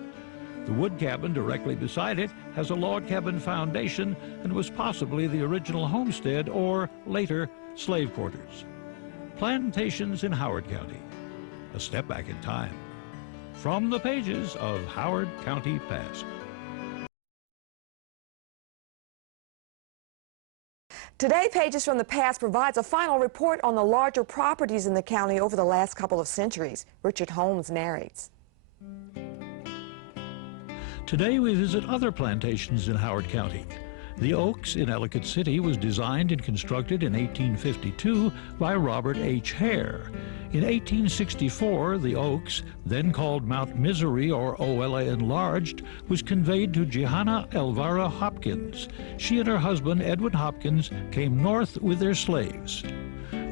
The wood cabin directly beside it has a log cabin foundation and was possibly the original homestead or, later, slave quarters. Plantations in Howard County. A step back in time. From the pages of Howard County Past. Today, Pages from the Past provides a final report on the larger properties in the county over the last couple of centuries. Richard Holmes narrates. Today we visit other plantations in Howard County. The Oaks in Ellicott City was designed and constructed in 1852 by Robert H. Hare. In 1864, the Oaks, then called Mount Misery or Oella enlarged, was conveyed to Jehanna Elvira Hopkins. She and her husband, Edwin Hopkins, came north with their slaves.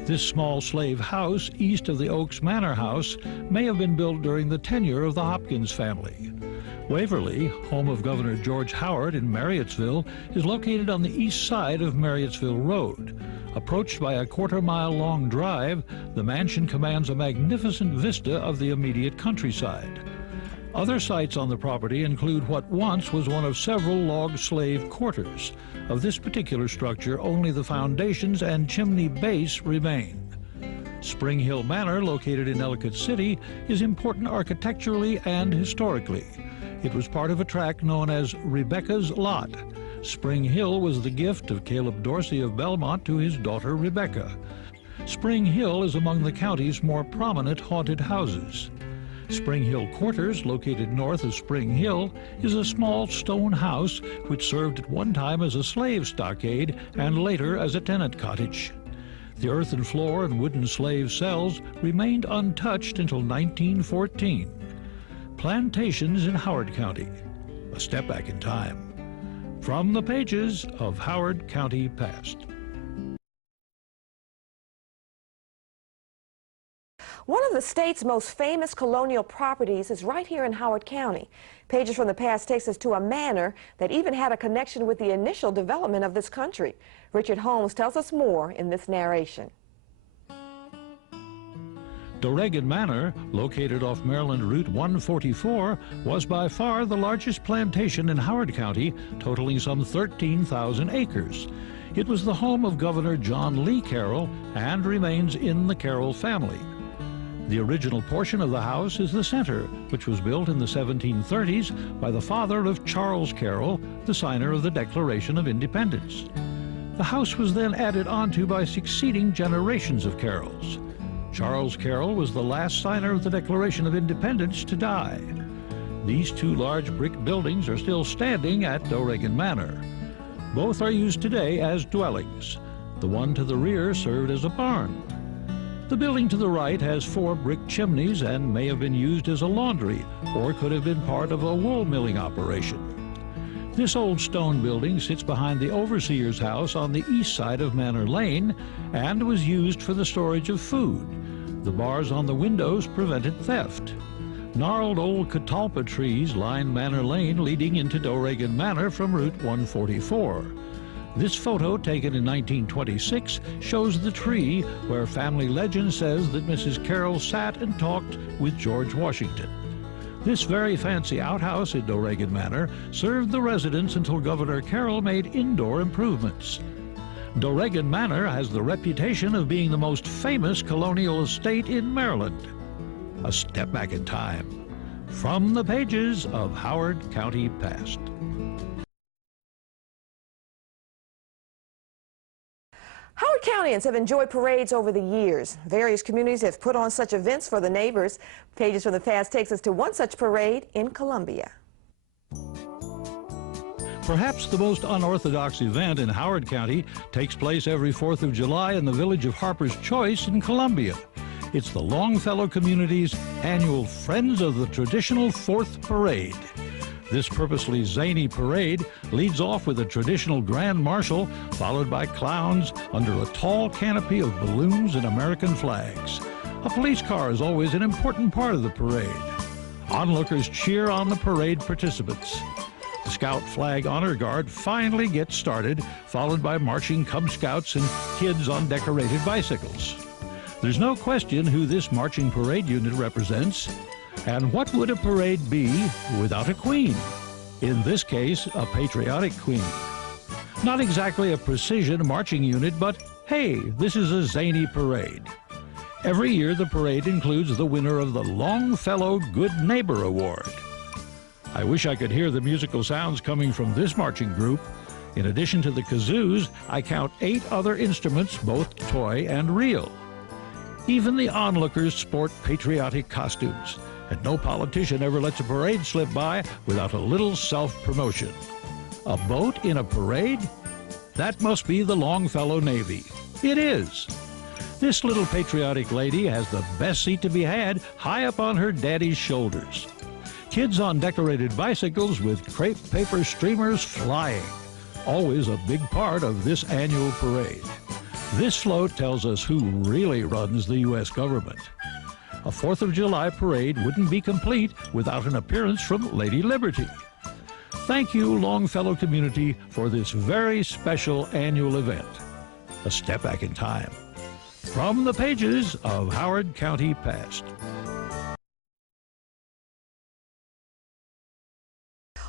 This small slave house east of the Oaks Manor House may have been built during the tenure of the Hopkins family. Waverly, home of Governor George Howard in Marriottsville, is located on the east side of Marriottsville Road. Approached by a quarter-mile-long drive, the mansion commands a magnificent vista of the immediate countryside. Other sites on the property include what once was one of several log slave quarters. Of this particular structure, only the foundations and chimney base remain. Spring Hill Manor, located in Ellicott City, is important architecturally and historically. It was part of a tract known as Rebecca's Lot. Spring Hill was the gift of Caleb Dorsey of Belmont to his daughter Rebecca. Spring Hill is among the county's more prominent haunted houses. Spring Hill Quarters, located north of Spring Hill, is a small stone house which served at one time as a slave stockade and later as a tenant cottage. The earthen floor and wooden slave cells remained untouched until 1914. Plantations in Howard County. A step back in time. From the pages of Howard County Past. One of the state's most famous colonial properties is right here in Howard County. Pages from the Past takes us to a manor that even had a connection with the initial development of this country. Richard Holmes tells us more in this narration. Doregan Manor, located off Maryland Route 144, was by far the largest plantation in Howard County, totaling some 13,000 acres. It was the home of Governor John Lee Carroll and remains in the Carroll family. The original portion of the house is the center, which was built in the 1730s by the father of Charles Carroll, the signer of the Declaration of Independence. The house was then added onto by succeeding generations of Carrolls. Charles Carroll was the last signer of the Declaration of Independence to die. These 2 large brick buildings are still standing at Doregan Manor. Both are used today as dwellings. The one to the rear served as a barn. The building to the right has 4 brick chimneys and may have been used as a laundry or could have been part of a wool milling operation. This old stone building sits behind the overseer's house on the east side of Manor Lane and was used for the storage of food. The bars on the windows prevented theft. Gnarled old catalpa trees line Manor Lane leading into Doregan Manor from Route 144. This photo, taken in 1926, shows the tree where family legend says that Mrs. Carroll sat and talked with George Washington. This very fancy outhouse in Doregan Manor served the residents until Governor Carroll made indoor improvements. Doregan Manor has the reputation of being the most famous colonial estate in Maryland. A step back in time. From the pages of Howard County Past. Howard Countyans have enjoyed parades over the years. Various communities have put on such events for the neighbors. Pages from the Past takes us to one such parade in Columbia. Perhaps the most unorthodox event in Howard County takes place every 4th of July in the village of Harper's Choice in Columbia. It's the Longfellow community's annual Friends of the Traditional 4th Parade. This purposely zany parade leads off with a traditional grand marshal, followed by clowns under a tall canopy of balloons and American flags. A police car is always an important part of the parade. Onlookers cheer on the parade participants. The Scout Flag Honor Guard finally gets started, followed by marching Cub Scouts and kids on decorated bicycles. There's no question who this marching parade unit represents. And what would a parade be without a queen? In this case, a patriotic queen. Not exactly a precision marching unit, but hey, this is a zany parade. Every year the parade includes the winner of the Longfellow Good Neighbor Award. I wish I could hear the musical sounds coming from this marching group. In addition to the kazoos, I count 8 other instruments, both toy and real. Even the onlookers sport patriotic costumes. And no politician ever lets a parade slip by without a little self-promotion. A boat in a parade? That must be the Longfellow Navy. It is. This little patriotic lady has the best seat to be had, high up on her daddy's shoulders. Kids on decorated bicycles with crepe paper streamers flying. Always a big part of this annual parade. This float tells us who really runs the U.S. government. A 4th of July parade wouldn't be complete without an appearance from Lady Liberty. Thank you, Longfellow community, for this very special annual event. A step back in time. From the pages of Howard County Past.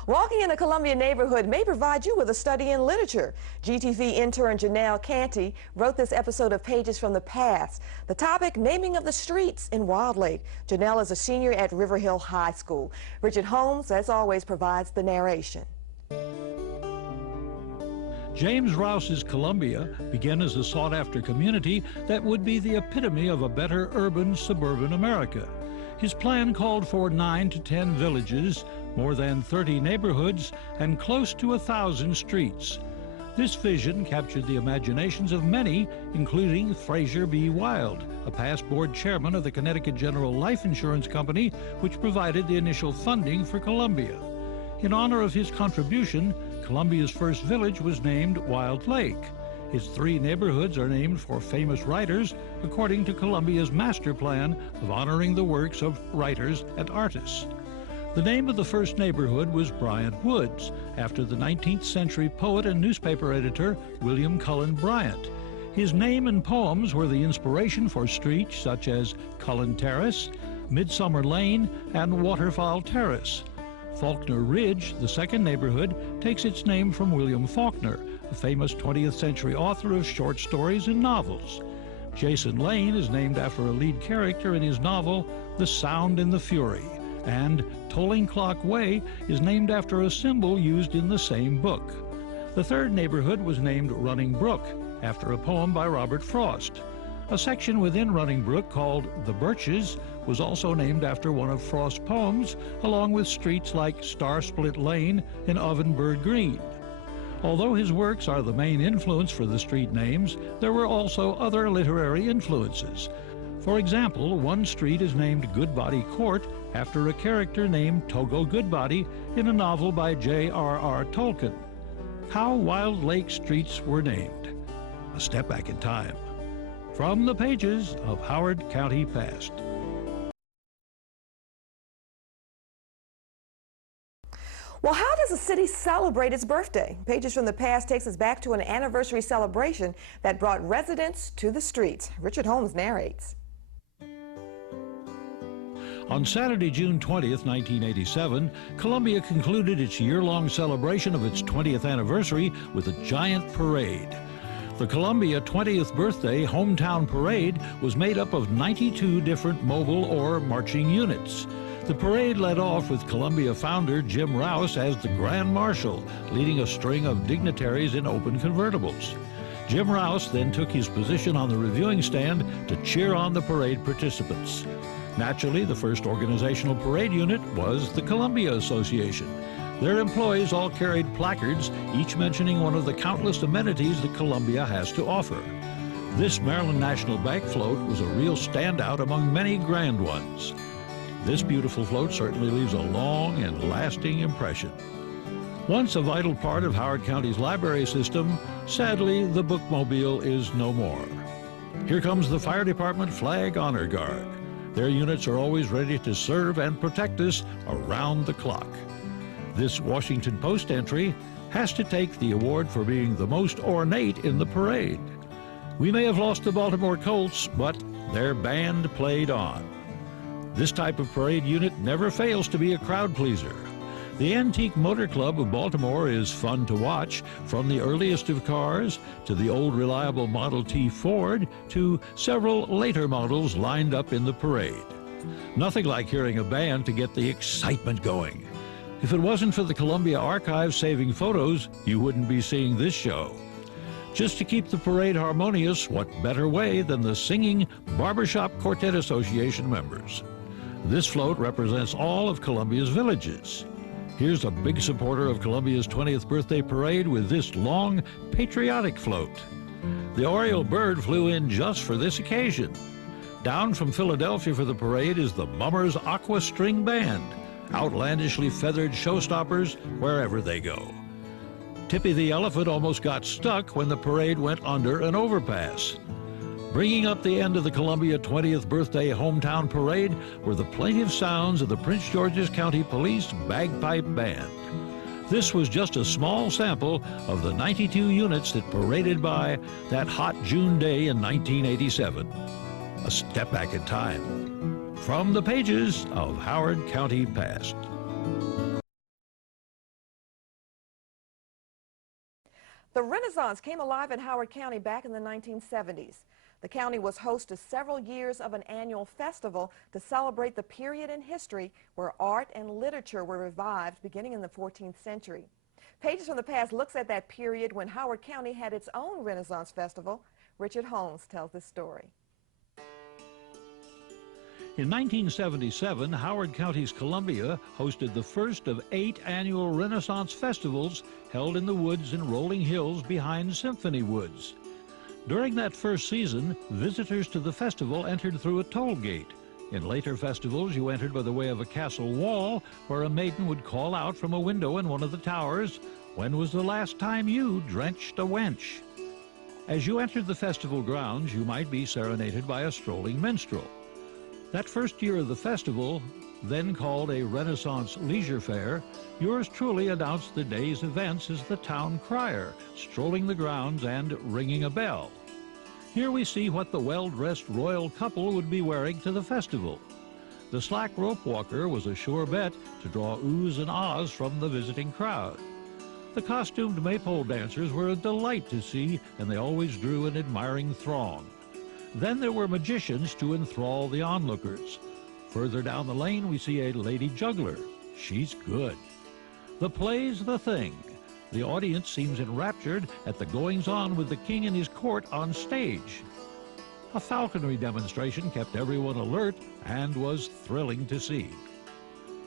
Walking in a Columbia neighborhood may provide you with a study in literature. GTV intern Janelle Canty wrote this episode of Pages from the Past. The topic, naming of the streets in Wildlake. Janelle is a senior at River Hill High School. Richard Holmes, as always, provides the narration. James Rouse's Columbia began as a sought-after community that would be the epitome of a better urban, suburban America. His plan called for 9 to 10 villages, more than 30 neighborhoods, and close to 1,000 streets. This vision captured the imaginations of many, including Fraser B. Wilde, a past board chairman of the Connecticut General Life Insurance Company, which provided the initial funding for Columbia. In honor of his contribution, Columbia's first village was named Wildlake. Its 3 neighborhoods are named for famous writers, according to Columbia's master plan of honoring the works of writers and artists. The name of the first neighborhood was Bryant Woods, after the 19th century poet and newspaper editor William Cullen Bryant. His name and poems were the inspiration for streets such as Cullen Terrace, Midsummer Lane, and Waterfowl Terrace. Faulkner Ridge, the second neighborhood, takes its name from William Faulkner, a famous 20th century author of short stories and novels. Jason Lane is named after a lead character in his novel, The Sound and the Fury. And Tolling Clock Way is named after a symbol used in the same book. The third neighborhood was named Running Brook, after a poem by Robert Frost. A section within Running Brook called The Birches was also named after one of Frost's poems, along with streets like Star Split Lane and Ovenbird Green. Although his works are the main influence for the street names, there were also other literary influences. For example, one street is named Goodbody Court after a character named Togo Goodbody in a novel by J.R.R. Tolkien. How Wildlake streets were named. A step back in time. From the pages of Howard County Past. Well, how does a city celebrate its birthday? Pages from the Past takes us back to an anniversary celebration that brought residents to the streets. Richard Holmes narrates. On Saturday, June 20th, 1987, Columbia concluded its year-long celebration of its 20th anniversary with a giant parade. The Columbia 20th Birthday Hometown Parade was made up of 92 different mobile or marching units. The parade led off with Columbia founder Jim Rouse as the Grand Marshal, leading a string of dignitaries in open convertibles. Jim Rouse then took his position on the reviewing stand to cheer on the parade participants. Naturally, the first organizational parade unit was the Columbia Association. Their employees all carried placards, each mentioning one of the countless amenities that Columbia has to offer. This Maryland National Bank float was a real standout among many grand ones. This beautiful float certainly leaves a long and lasting impression. Once a vital part of Howard County's library system, sadly, the Bookmobile is no more. Here comes the Fire Department Flag Honor Guard. Their units are always ready to serve and protect us around the clock. This Washington Post entry has to take the award for being the most ornate in the parade. We may have lost the Baltimore Colts, but their band played on. This type of parade unit never fails to be a crowd pleaser. The Antique Motor Club of Baltimore is fun to watch, from the earliest of cars to the old reliable Model T Ford to several later models lined up in the parade. Nothing like hearing a band to get the excitement going. If it wasn't for the Columbia Archives saving photos, you wouldn't be seeing this show. Just to keep the parade harmonious, what better way than the singing Barbershop Quartet Association members? This float represents all of Columbia's villages. Here's a big supporter of Columbia's 20th birthday parade with this long, patriotic float. The Oriole bird flew in just for this occasion. Down from Philadelphia for the parade is the Mummers Aqua String Band, outlandishly feathered showstoppers wherever they go. Tippy the elephant almost got stuck when the parade went under an overpass. Bringing up the end of the Columbia 20th Birthday Hometown Parade were the plaintive sounds of the Prince George's County Police Bagpipe Band. This was just a small sample of the 92 units that paraded by that hot June day in 1987. A step back in time. From the pages of Howard County Past. The Renaissance came alive in Howard County back in the 1970s. The county was host to several years of an annual festival to celebrate the period in history where art and literature were revived beginning in the 14th century. Pages from the Past looks at that period when Howard County had its own Renaissance festival. Richard Holmes tells this story. In 1977, Howard County's Columbia hosted the first of 8 annual Renaissance festivals held in the woods and rolling hills behind Symphony Woods. During that first season, visitors to the festival entered through a toll gate. In later festivals, you entered by the way of a castle wall where a maiden would call out from a window in one of the towers, "When was the last time you drenched a wench?" As you entered the festival grounds, you might be serenaded by a strolling minstrel. That first year of the festival, then called a Renaissance Leisure Fair, yours truly announced the day's events as the town crier, strolling the grounds and ringing a bell. Here we see what the well-dressed royal couple would be wearing to the festival. The slack rope walker was a sure bet to draw oohs and ahs from the visiting crowd. The costumed maypole dancers were a delight to see, and they always drew an admiring throng. Then there were magicians to enthrall the onlookers. Further down the lane, we see a lady juggler. She's good. The play's the thing. The audience seems enraptured at the goings-on with the king and his court on stage. A falconry demonstration kept everyone alert and was thrilling to see.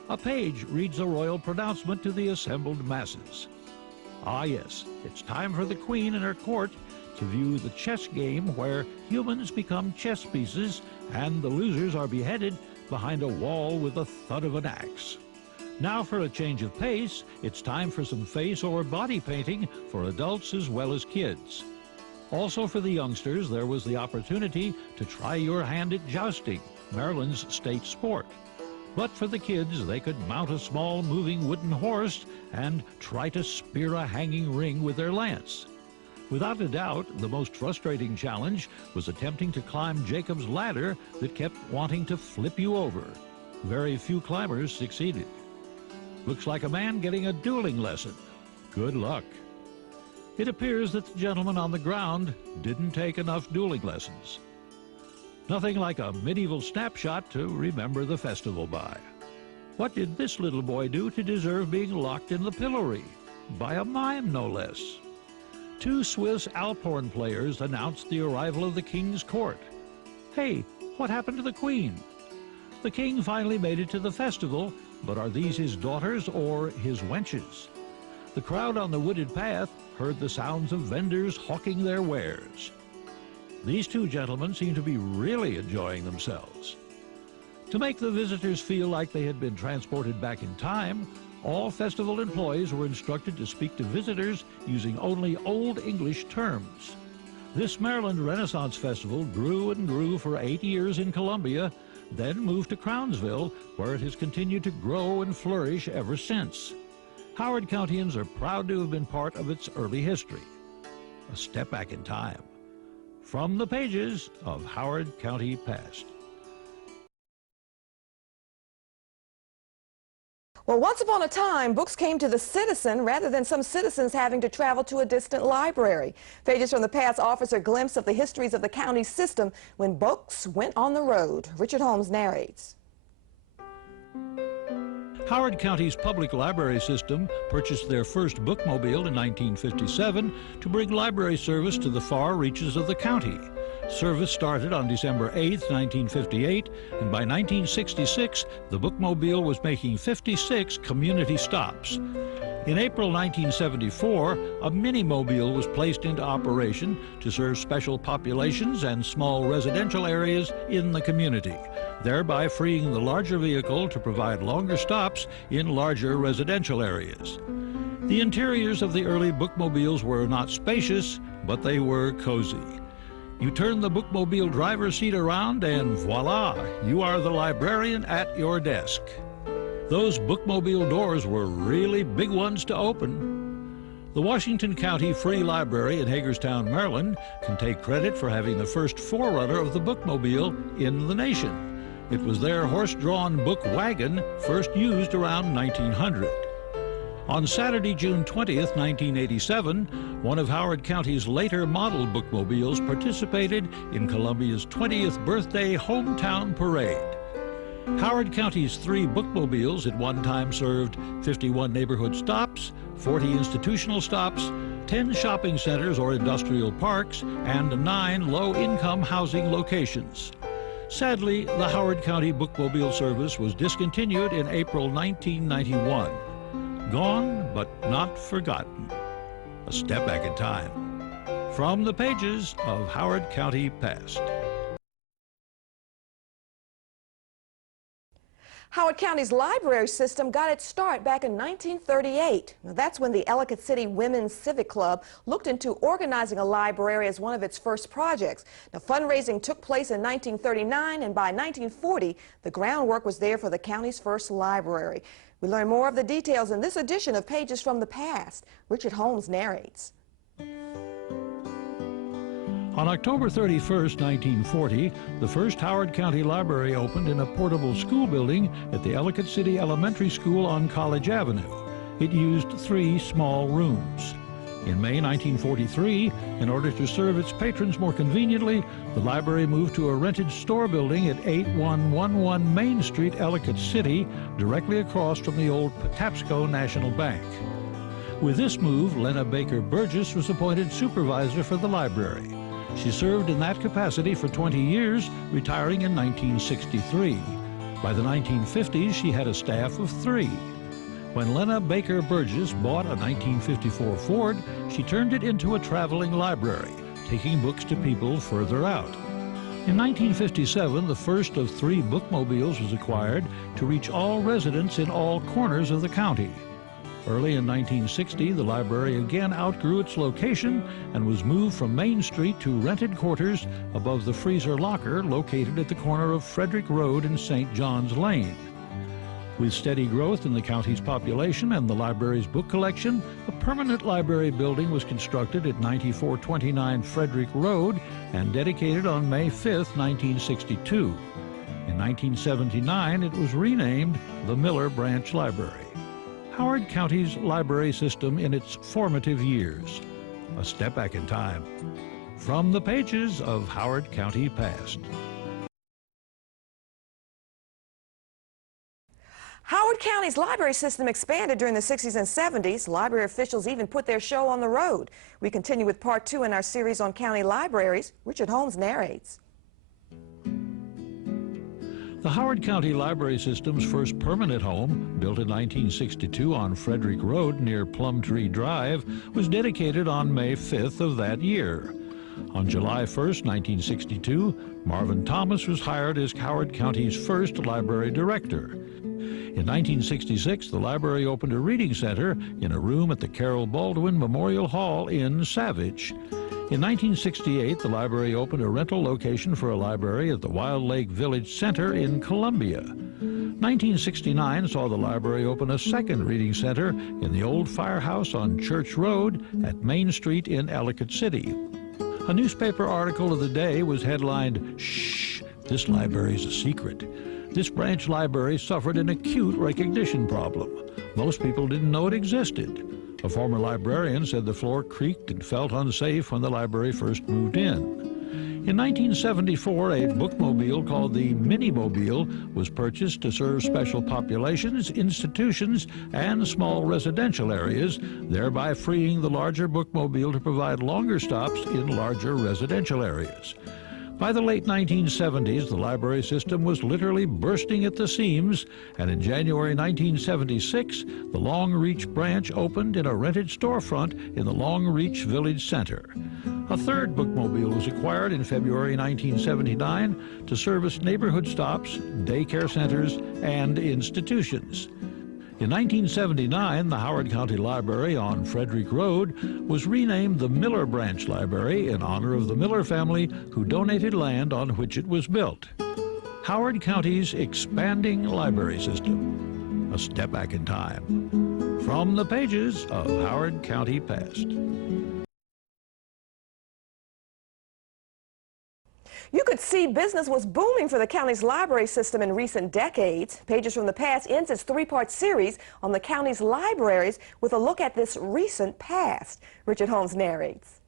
A page reads a royal pronouncement to the assembled masses. Ah yes, it's time for the queen and her court to view the chess game where humans become chess pieces and the losers are beheaded behind a wall with the thud of an axe. Now for a change of pace, it's time for some face or body painting for adults as well as kids. Also for the youngsters, there was the opportunity to try your hand at jousting, Maryland's state sport. But for the kids, they could mount a small moving wooden horse and try to spear a hanging ring with their lance. Without a doubt, the most frustrating challenge was attempting to climb Jacob's ladder that kept wanting to flip you over. Very few climbers succeeded. Looks like a man getting a dueling lesson. Good luck. It appears that the gentleman on the ground didn't take enough dueling lessons. Nothing like a medieval snapshot to remember the festival by. What did this little boy do to deserve being locked in the pillory? By a mime, no less. 2 Swiss Alphorn players announced the arrival of the king's court. Hey, what happened to the queen? The king finally made it to the festival, but are these his daughters or his wenches? The crowd on the wooded path heard the sounds of vendors hawking their wares. These 2 gentlemen seemed to be really enjoying themselves. To make the visitors feel like they had been transported back in time, all festival employees were instructed to speak to visitors using only Old English terms. This Maryland Renaissance Festival grew and grew for 8 years in Columbia, then moved to Crownsville, where it has continued to grow and flourish ever since. Howard Countyans are proud to have been part of its early history. A step back in time. From the pages of Howard County Past. Well, once upon a time, books came to the citizen rather than some citizens having to travel to a distant library. Pages from the Past offers a glimpse of the histories of the county system when books went on the road. Richard Holmes narrates. Howard County's public library system purchased their first bookmobile in 1957 to bring library service to the far reaches of the county. Service started on December 8, 1958, and by 1966, the bookmobile was making 56 community stops. In April 1974, a mini-mobile was placed into operation to serve special populations and small residential areas in the community, thereby freeing the larger vehicle to provide longer stops in larger residential areas. The interiors of the early bookmobiles were not spacious, but they were cozy. You turn the bookmobile driver's seat around and voila, you are the librarian at your desk. Those bookmobile doors were really big ones to open. The Washington County Free Library in Hagerstown, Maryland, can take credit for having the first forerunner of the bookmobile in the nation. It was their horse-drawn book wagon first used around 1900. On Saturday, June 20th, 1987, one of Howard County's later model bookmobiles participated in Columbia's 20th birthday hometown parade. Howard County's 3 bookmobiles at one time served 51 neighborhood stops, 40 institutional stops, 10 shopping centers or industrial parks, and 9 low-income housing locations. Sadly, the Howard County bookmobile service was discontinued in April 1991. Gone, but not forgotten. A step back in time. From the pages of Howard County Past. Howard County's library system got its start back in 1938. Now, that's when the Ellicott City Women's Civic Club looked into organizing a library as one of its first projects. Now, fundraising took place in 1939, and by 1940, the groundwork was there for the county's first library. We learn more of the details in this edition of Pages from the Past. Richard Holmes narrates. On October 31st, 1940, the first Howard County Library opened in a portable school building at the Ellicott City Elementary School on College Avenue. It used 3 small rooms. In May 1943, in order to serve its patrons more conveniently, the library moved to a rented store building at 8111 Main Street, Ellicott City, directly across from the old Patapsco National Bank. With this move, Lena Baker Burgess was appointed supervisor for the library. She served in that capacity for 20 years, retiring in 1963. By the 1950s, she had a staff of 3. When Lena Baker Burgess bought a 1954 Ford, she turned it into a traveling library, taking books to people further out. In 1957, the first of 3 bookmobiles was acquired to reach all residents in all corners of the county. Early in 1960, the library again outgrew its location and was moved from Main Street to rented quarters above the freezer locker located at the corner of Frederick Road and St. John's Lane. With steady growth in the county's population and the library's book collection, a permanent library building was constructed at 9429 Frederick Road and dedicated on May 5, 1962. In 1979, it was renamed the Miller Branch Library. Howard County's library system in its formative years. A step back in time. From the pages of Howard County Past. Howard County's library system expanded during the 60s and 70s. Library officials even put their show on the road. We continue with part 2 in our series on county libraries. Richard Holmes narrates. The Howard County Library System's first permanent home, built in 1962 on Frederick Road near Plumtree Drive, was dedicated on May 5th of that year. On July 1st, 1962, Marvin Thomas was hired as Howard County's first library director. In 1966, the library opened a reading center in a room at the Carroll Baldwin Memorial Hall in Savage. In 1968, the library opened a rental location for a library at the Wildlake Village Center in Columbia. 1969 saw the library open a second reading center in the old firehouse on Church Road at Main Street in Ellicott City. A newspaper article of the day was headlined, "Shh, this library's a secret." This branch library suffered an acute recognition problem. Most people didn't know it existed. A former librarian said the floor creaked and felt unsafe when the library first moved in. In 1974, a bookmobile called the Minimobile was purchased to serve special populations, institutions, and small residential areas, thereby freeing the larger bookmobile to provide longer stops in larger residential areas. By the late 1970s, the library system was literally bursting at the seams, and in January 1976, the Long Reach branch opened in a rented storefront in the Long Reach Village Center. A third bookmobile was acquired in February 1979 to service neighborhood stops, daycare centers, and institutions. In 1979, the Howard County Library on Frederick Road was renamed the Miller Branch Library in honor of the Miller family who donated land on which it was built. Howard County's expanding library system. A step back in time. From the pages of Howard County Past. You could see business was booming for the county's library system in recent decades. Pages from the Past ends its 3-part series on the county's libraries with a look at this recent past. Richard Holmes narrates.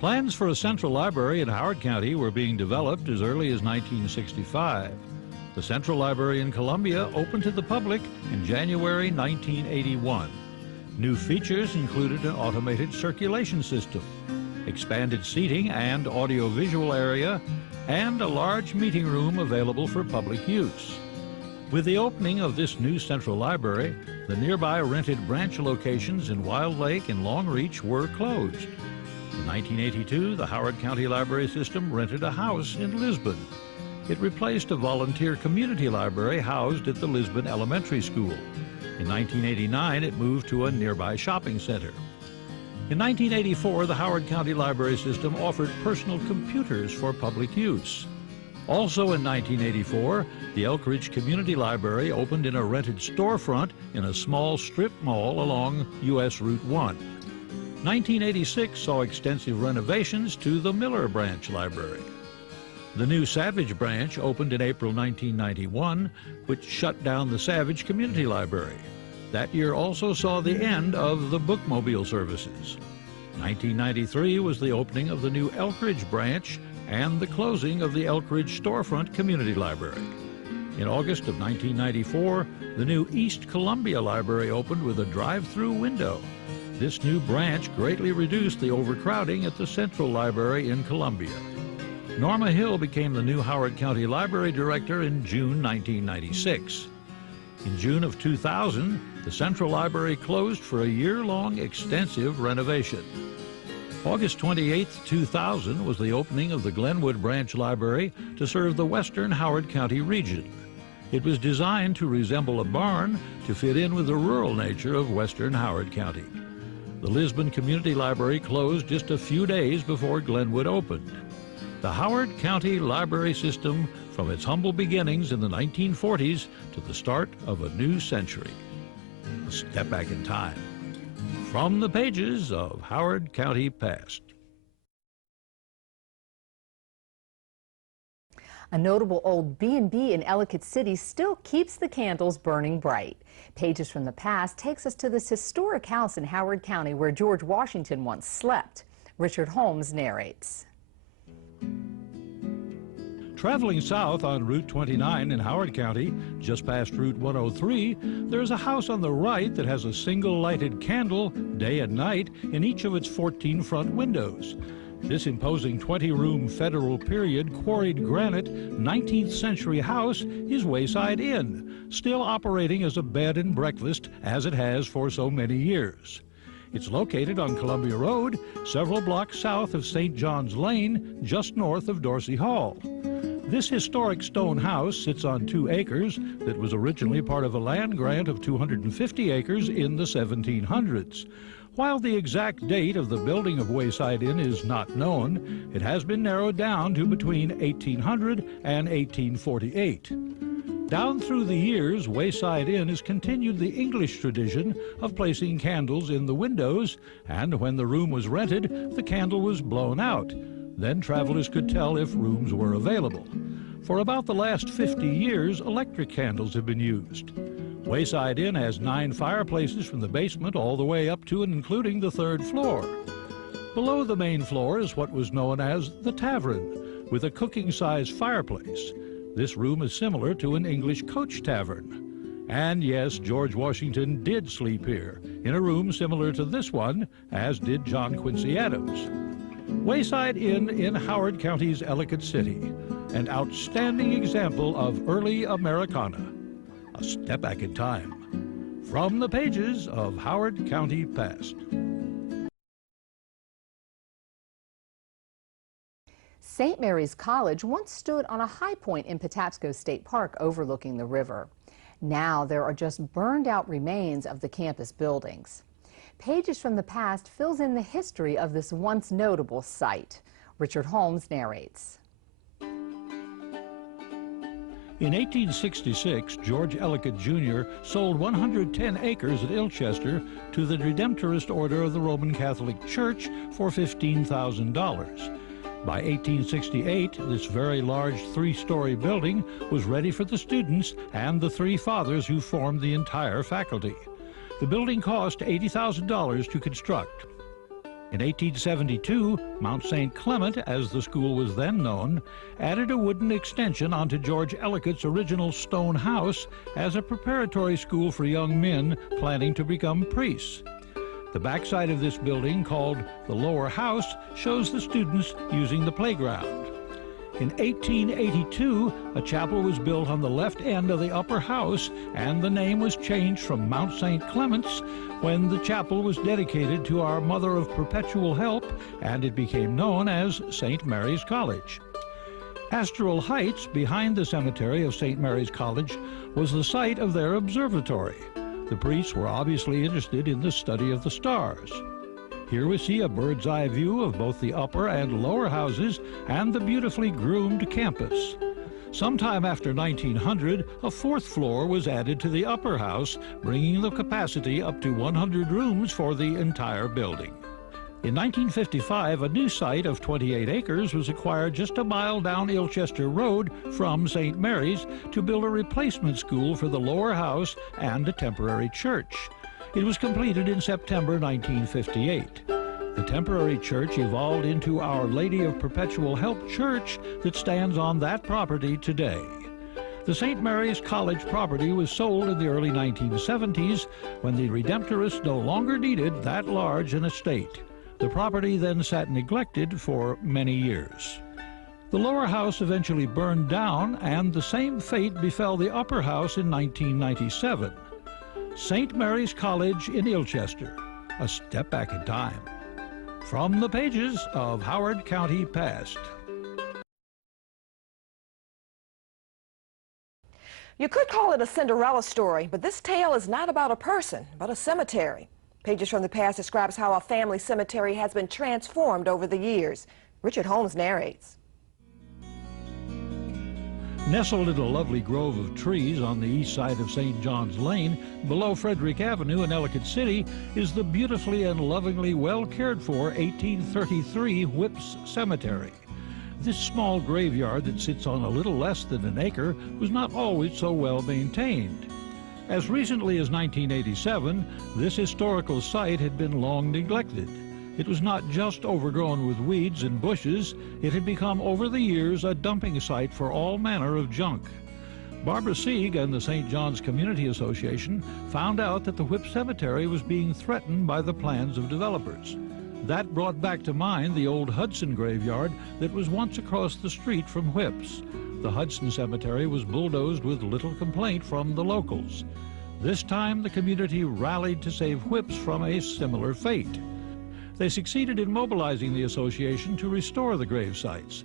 Plans for a central library in Howard County were being developed as early as 1965. The Central Library in Columbia opened to the public in January 1981. New features included an automated circulation system, expanded seating and audio-visual area, and a large meeting room available for public use. With the opening of this new central library, the nearby rented branch locations in Wildlake and Long Reach were closed. In 1982, the Howard County Library System rented a house in Lisbon. It replaced a volunteer community library housed at the Lisbon Elementary School. In 1989, it moved to a nearby shopping center. In 1984, the Howard County Library System offered personal computers for public use. Also in 1984, the Elk Ridge Community Library opened in a rented storefront in a small strip mall along U.S. Route 1. 1986 saw extensive renovations to the Miller Branch Library. The new Savage branch opened in April 1991, which shut down the Savage Community Library. That year also saw the end of the bookmobile services. 1993 was the opening of the new Elk Ridge branch and the closing of the Elk Ridge Storefront Community Library. In August of 1994, the new East Columbia Library opened with a drive-through window. This new branch greatly reduced the overcrowding at the Central Library in Columbia. Norma Hill became the new Howard County Library Director in June 1996. In June of 2000, the Central Library closed for a year-long extensive renovation. August 28, 2000 was the opening of the Glenwood Branch Library to serve the western Howard County region. It was designed to resemble a barn to fit in with the rural nature of western Howard County. The Lisbon Community Library closed just a few days before Glenwood opened. The Howard County Library System from its humble beginnings in the 1940s to the start of a new century. A step back in time. From the pages of Howard County Past. A notable old B&B in Ellicott City still keeps the candles burning bright. Pages from the Past takes us to this historic house in Howard County where George Washington once slept. Richard Holmes narrates. Traveling south on Route 29 in Howard County, just past Route 103, there's a house on the right that has a single lighted candle, day and night, in each of its 14 front windows. This imposing 20-room Federal period quarried granite 19th century house is Wayside Inn, still operating as a bed and breakfast as it has for so many years. It's located on Columbia Road, several blocks south of St. John's Lane, just north of Dorsey Hall. This historic stone house sits on 2 acres that was originally part of a land grant of 250 acres in the 1700s. While the exact date of the building of Wayside Inn is not known, it has been narrowed down to between 1800 and 1848. Down through the years, Wayside Inn has continued the English tradition of placing candles in the windows, and when the room was rented, the candle was blown out. Then travelers could tell if rooms were available. For about the last 50 years, electric candles have been used. Wayside Inn has 9 fireplaces from the basement all the way up to and including the 3rd floor. Below the main floor is what was known as the tavern, with a cooking-size fireplace. This room is similar to an English coach tavern. And yes, George Washington did sleep here, in a room similar to this one, as did John Quincy Adams. Wayside Inn in Howard County's Ellicott City, an outstanding example of early Americana. A step back in time. From the pages of Howard County Past. St. Mary's College once stood on a high point in Patapsco State Park overlooking the river. Now there are just burned out remains of the campus buildings. Pages from the Past fills in the history of this once notable site. Richard Holmes narrates. In 1866, George Ellicott Jr. sold 110 acres at Illchester to the Redemptorist Order of the Roman Catholic Church for $15,000. By 1868, this very large 3-story building was ready for the students and the 3 fathers who formed the entire faculty. The building cost $80,000 to construct. In 1872, Mount St. Clement, as the school was then known, added a wooden extension onto George Ellicott's original stone house as a preparatory school for young men planning to become priests. The backside of this building, called the lower house, shows the students using the playground. In 1882, a chapel was built on the left end of the upper house, and the name was changed from Mount St. Clement's when the chapel was dedicated to our Mother of Perpetual Help, and it became known as St. Mary's College. Pastoral Heights, behind the cemetery of St. Mary's College, was the site of their observatory. The priests were obviously interested in the study of the stars. Here we see a bird's eye view of both the upper and lower houses and the beautifully groomed campus. Sometime after 1900, a 4th floor was added to the upper house, bringing the capacity up to 100 rooms for the entire building. In 1955, a new site of 28 acres was acquired just a mile down Illchester Road from St. Mary's to build a replacement school for the lower house and a temporary church. It was completed in September 1958. The temporary church evolved into Our Lady of Perpetual Help Church that stands on that property today. The St. Mary's College property was sold in the early 1970s when the Redemptorists no longer needed that large an estate. The property then sat neglected for many years. The lower house eventually burned down, and the same fate befell the upper house in 1997. St. Mary's College in Illchester, a step back in time. From the pages of Howard County Past. You could call it a Cinderella story, but this tale is not about a person, but a cemetery. Pages from the Past describes how a family cemetery has been transformed over the years. Richard Holmes narrates. Nestled in a lovely grove of trees on the east side of St. John's Lane, below Frederick Avenue in Ellicott City, is the beautifully and lovingly well cared for 1833 Whips Cemetery. This small graveyard that sits on a little less than an acre was not always so well maintained. As recently as 1987, this historical site had been long neglected. It was not just overgrown with weeds and bushes, it had become over the years a dumping site for all manner of junk. Barbara Sieg and the St. John's Community Association found out that the Whip Cemetery was being threatened by the plans of developers. That brought back to mind the old Hudson graveyard that was once across the street from Whip's. The Hudson Cemetery was bulldozed with little complaint from the locals. This time the community rallied to save Whip's from a similar fate. They succeeded in mobilizing the association to restore the grave sites.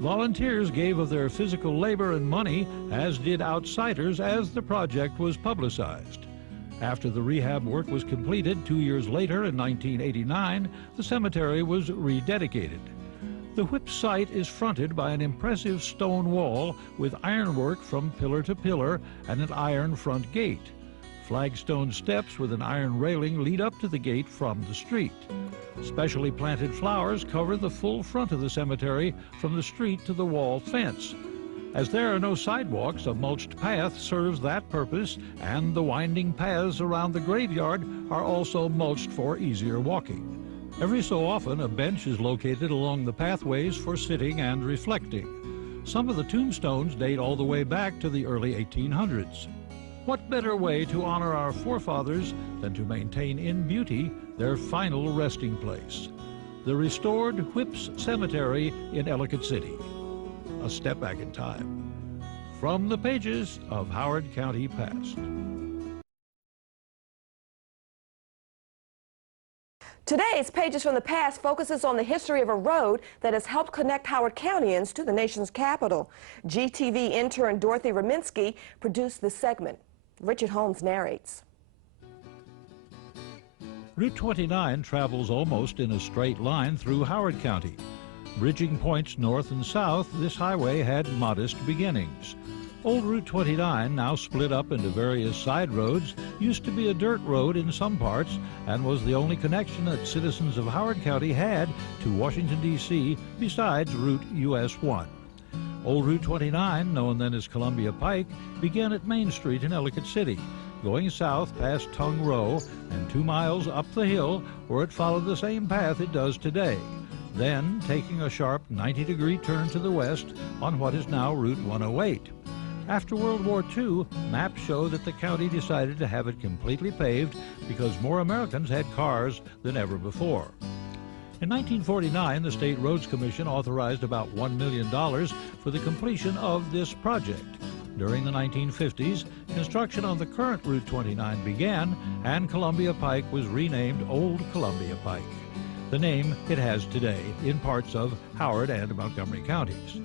Volunteers gave of their physical labor and money, as did outsiders, as the project was publicized. After the rehab work was completed 2 years later in 1989, the cemetery was rededicated. The Whip site is fronted by an impressive stone wall with ironwork from pillar to pillar and an iron front gate. Flagstone steps with an iron railing lead up to the gate from the street. Specially planted flowers cover the full front of the cemetery from the street to the wall fence. As there are no sidewalks, a mulched path serves that purpose, and the winding paths around the graveyard are also mulched for easier walking. Every so often, a bench is located along the pathways for sitting and reflecting. Some of the tombstones date all the way back to the early 1800s. What better way to honor our forefathers than to maintain in beauty their final resting place? The restored Whips Cemetery in Ellicott City. A step back in time. From the pages of Howard County Past. Today's Pages from the Past focuses on the history of a road that has helped connect Howard Countyans to the nation's capital. GTV intern Dorothy Raminsky produced this segment. Richard Holmes narrates. Route 29 travels almost in a straight line through Howard County. Bridging points north and south, this highway had modest beginnings. Old Route 29, now split up into various side roads, used to be a dirt road in some parts and was the only connection that citizens of Howard County had to Washington, D.C. besides Route US 1. Old Route 29, known then as Columbia Pike, began at Main Street in Ellicott City, going south past Tongue Row and 2 miles up the hill where it followed the same path it does today, then taking a sharp 90-degree turn to the west on what is now Route 108. After World War II, maps show that the county decided to have it completely paved because more Americans had cars than ever before. In 1949, the State Roads Commission authorized about $1 million for the completion of this project. During the 1950s, construction on the current Route 29 began, and Columbia Pike was renamed Old Columbia Pike, the name it has today in parts of Howard and Montgomery counties.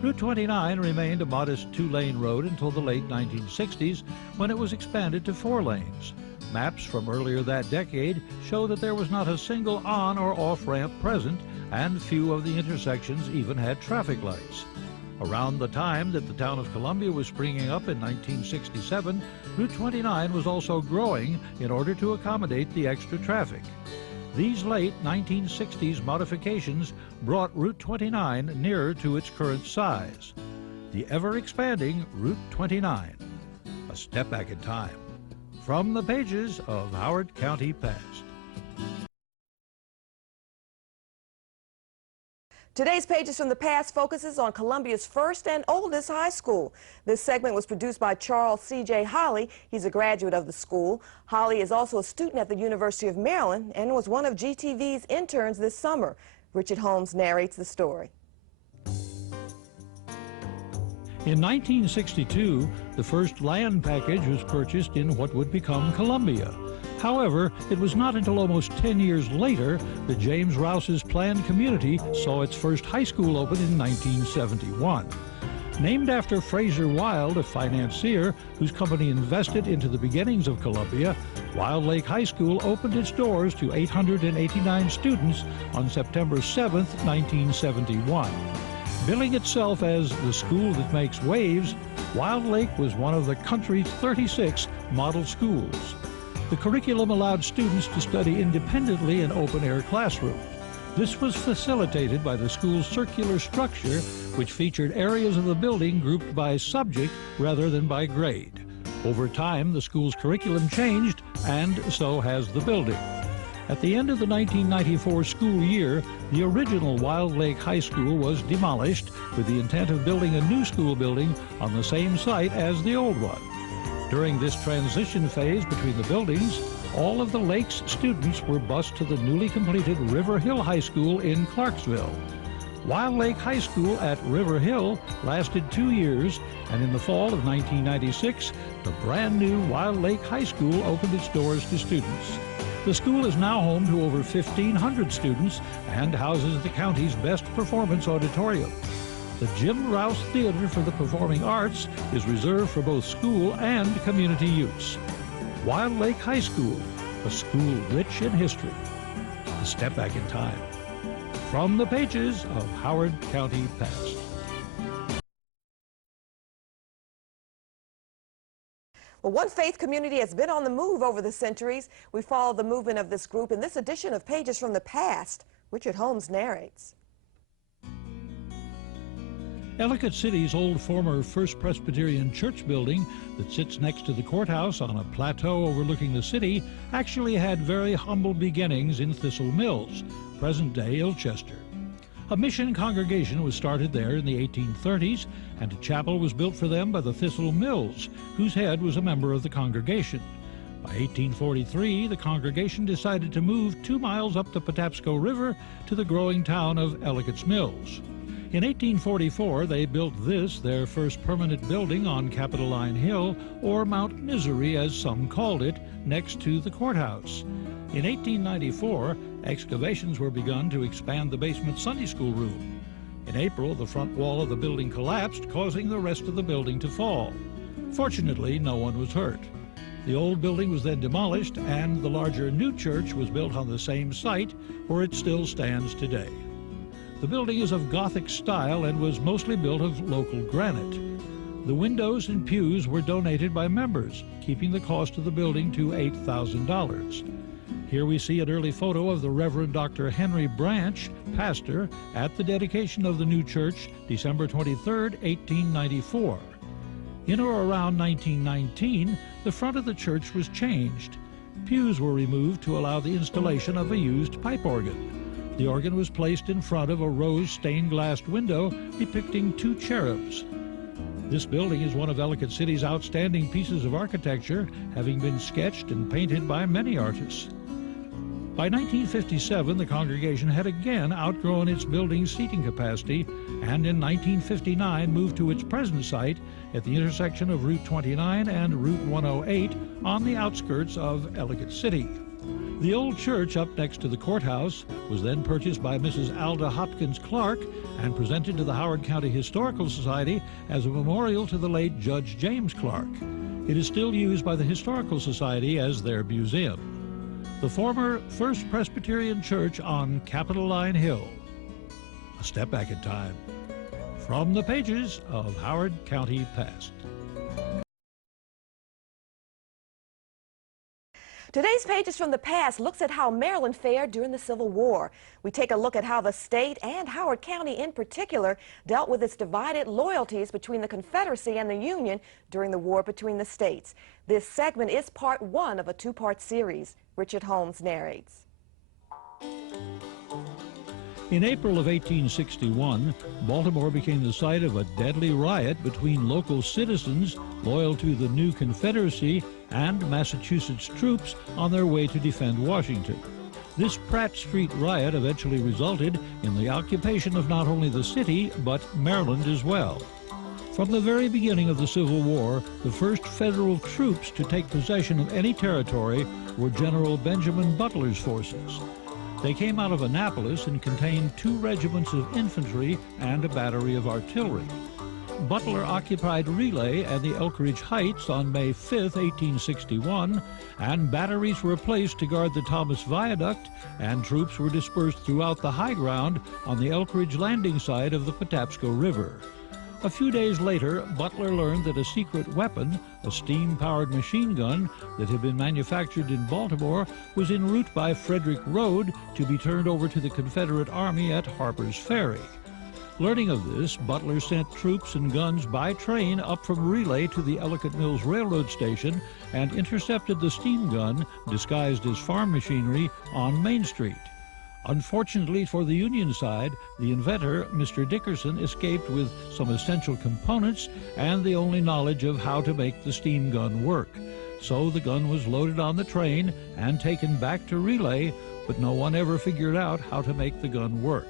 Route 29 remained a modest 2-lane road until the late 1960s, when it was expanded to 4 lanes. Maps from earlier that decade show that there was not a single on or off ramp present, and few of the intersections even had traffic lights. Around the time that the town of Columbia was springing up in 1967, Route 29 was also growing in order to accommodate the extra traffic. These late 1960s modifications brought Route 29 nearer to its current size. The ever-expanding Route 29. A step back in time. From the pages of Howard County Past. Today's Pages from the Past focuses on Columbia's first and oldest high school. This segment was produced by Charles C.J. Holly. He's a graduate of the school. Holly is also a student at the University of Maryland and was one of GTV's interns this summer. Richard Holmes narrates the story. In 1962, the first land package was purchased in what would become Columbia. However, it was not until almost 10 years later that James Rouse's planned community saw its first high school open in 1971. Named after Fraser Wilde, a financier whose company invested into the beginnings of Columbia, Wildlake High School opened its doors to 889 students on September 7, 1971. Billing itself as the school that makes waves, Wildlake was one of the country's 36 model schools. The curriculum allowed students to study independently in open-air classrooms. This was facilitated by the school's circular structure, which featured areas of the building grouped by subject rather than by grade. Over time, the school's curriculum changed, and so has the building. At the end of the 1994 school year, the original Wildlake High School was demolished with the intent of building a new school building on the same site as the old one. During this transition phase between the buildings, all of the Lake's students were bused to the newly completed River Hill High School in Clarksville. Wildlake High School at River Hill lasted 2 years, and in the fall of 1996, the brand new Wildlake High School opened its doors to students. The school is now home to over 1,500 students and houses the county's best performance auditorium. The Jim Rouse Theatre for the Performing Arts is reserved for both school and community use. Wildlake High School, a school rich in history. A step back in time. From the pages of Howard County Past. Well, one faith community has been on the move over the centuries. We follow the movement of this group in this edition of Pages from the Past. Richard Holmes narrates. Ellicott City's old former First Presbyterian church building that sits next to the courthouse on a plateau overlooking the city actually had very humble beginnings in Thistle Mills, present-day Illchester. A mission congregation was started there in the 1830s, and a chapel was built for them by the Thistle Mills, whose head was a member of the congregation. By 1843, the congregation decided to move 2 miles up the Patapsco River to the growing town of Ellicott's Mills. In 1844, they built this, their first permanent building on Capitoline Hill, or Mount Misery as some called it, next to the courthouse. In 1894, excavations were begun to expand the basement Sunday school room. In April, the front wall of the building collapsed, causing the rest of the building to fall. Fortunately, no one was hurt. The old building was then demolished, and the larger new church was built on the same site, where it still stands today. The building is of Gothic style and was mostly built of local granite. The windows and pews were donated by members, keeping the cost of the building to $8,000. Here we see an early photo of the Reverend Dr. Henry Branch, pastor, at the dedication of the new church, December 23, 1894. In or around 1919, the front of the church was changed. Pews were removed to allow the installation of a used pipe organ. The organ was placed in front of a rose stained glass window depicting 2 cherubs. This building is one of Ellicott City's outstanding pieces of architecture, having been sketched and painted by many artists. By 1957, the congregation had again outgrown its building's seating capacity, and in 1959 moved to its present site at the intersection of Route 29 and Route 108 on the outskirts of Ellicott City. The old church up next to the courthouse was then purchased by Mrs. Alda Hopkins Clark and presented to the Howard County Historical Society as a memorial to the late Judge James Clark. It is still used by the Historical Society as their museum. The former First Presbyterian Church on Capitoline Hill. A step back in time. From the pages of Howard County Past. Today's Pages from the Past looks at how Maryland fared during the Civil War. We take a look at how the state, and Howard County in particular, dealt with its divided loyalties between the Confederacy and the Union during the war between the states. This segment is part 1 of a 2-part series. Richard Holmes narrates. In April of 1861, Baltimore became the site of a deadly riot between local citizens loyal to the new Confederacy and Massachusetts troops on their way to defend Washington. This Pratt Street riot eventually resulted in the occupation of not only the city, but Maryland as well. From the very beginning of the Civil War, the first federal troops to take possession of any territory were General Benjamin Butler's forces. They came out of Annapolis and contained 2 regiments of infantry and a battery of artillery. Butler occupied Relay and the Elkridge Heights on May 5, 1861, and batteries were placed to guard the Thomas Viaduct, and troops were dispersed throughout the high ground on the Elkridge landing side of the Patapsco River. A few days later, Butler learned that a secret weapon, a steam-powered machine gun that had been manufactured in Baltimore, was en route by Frederick Road to be turned over to the Confederate Army at Harper's Ferry. Learning of this, Butler sent troops and guns by train up from Relay to the Ellicott Mills Railroad Station and intercepted the steam gun, disguised as farm machinery, on Main Street. Unfortunately for the Union side, the inventor, Mr. Dickerson, escaped with some essential components and the only knowledge of how to make the steam gun work. So the gun was loaded on the train and taken back to Relay, but no one ever figured out how to make the gun work.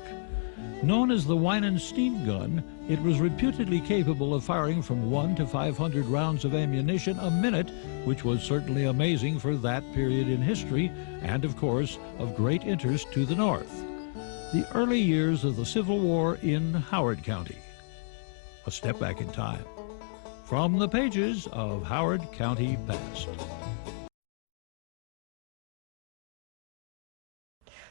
Known as the Winan steam gun, it was reputedly capable of firing from 1 to 500 rounds of ammunition a minute, which was certainly amazing for that period in history, and of course of great interest to the North. The early years of the Civil War in Howard County. A step back in time. From the pages of Howard County Past.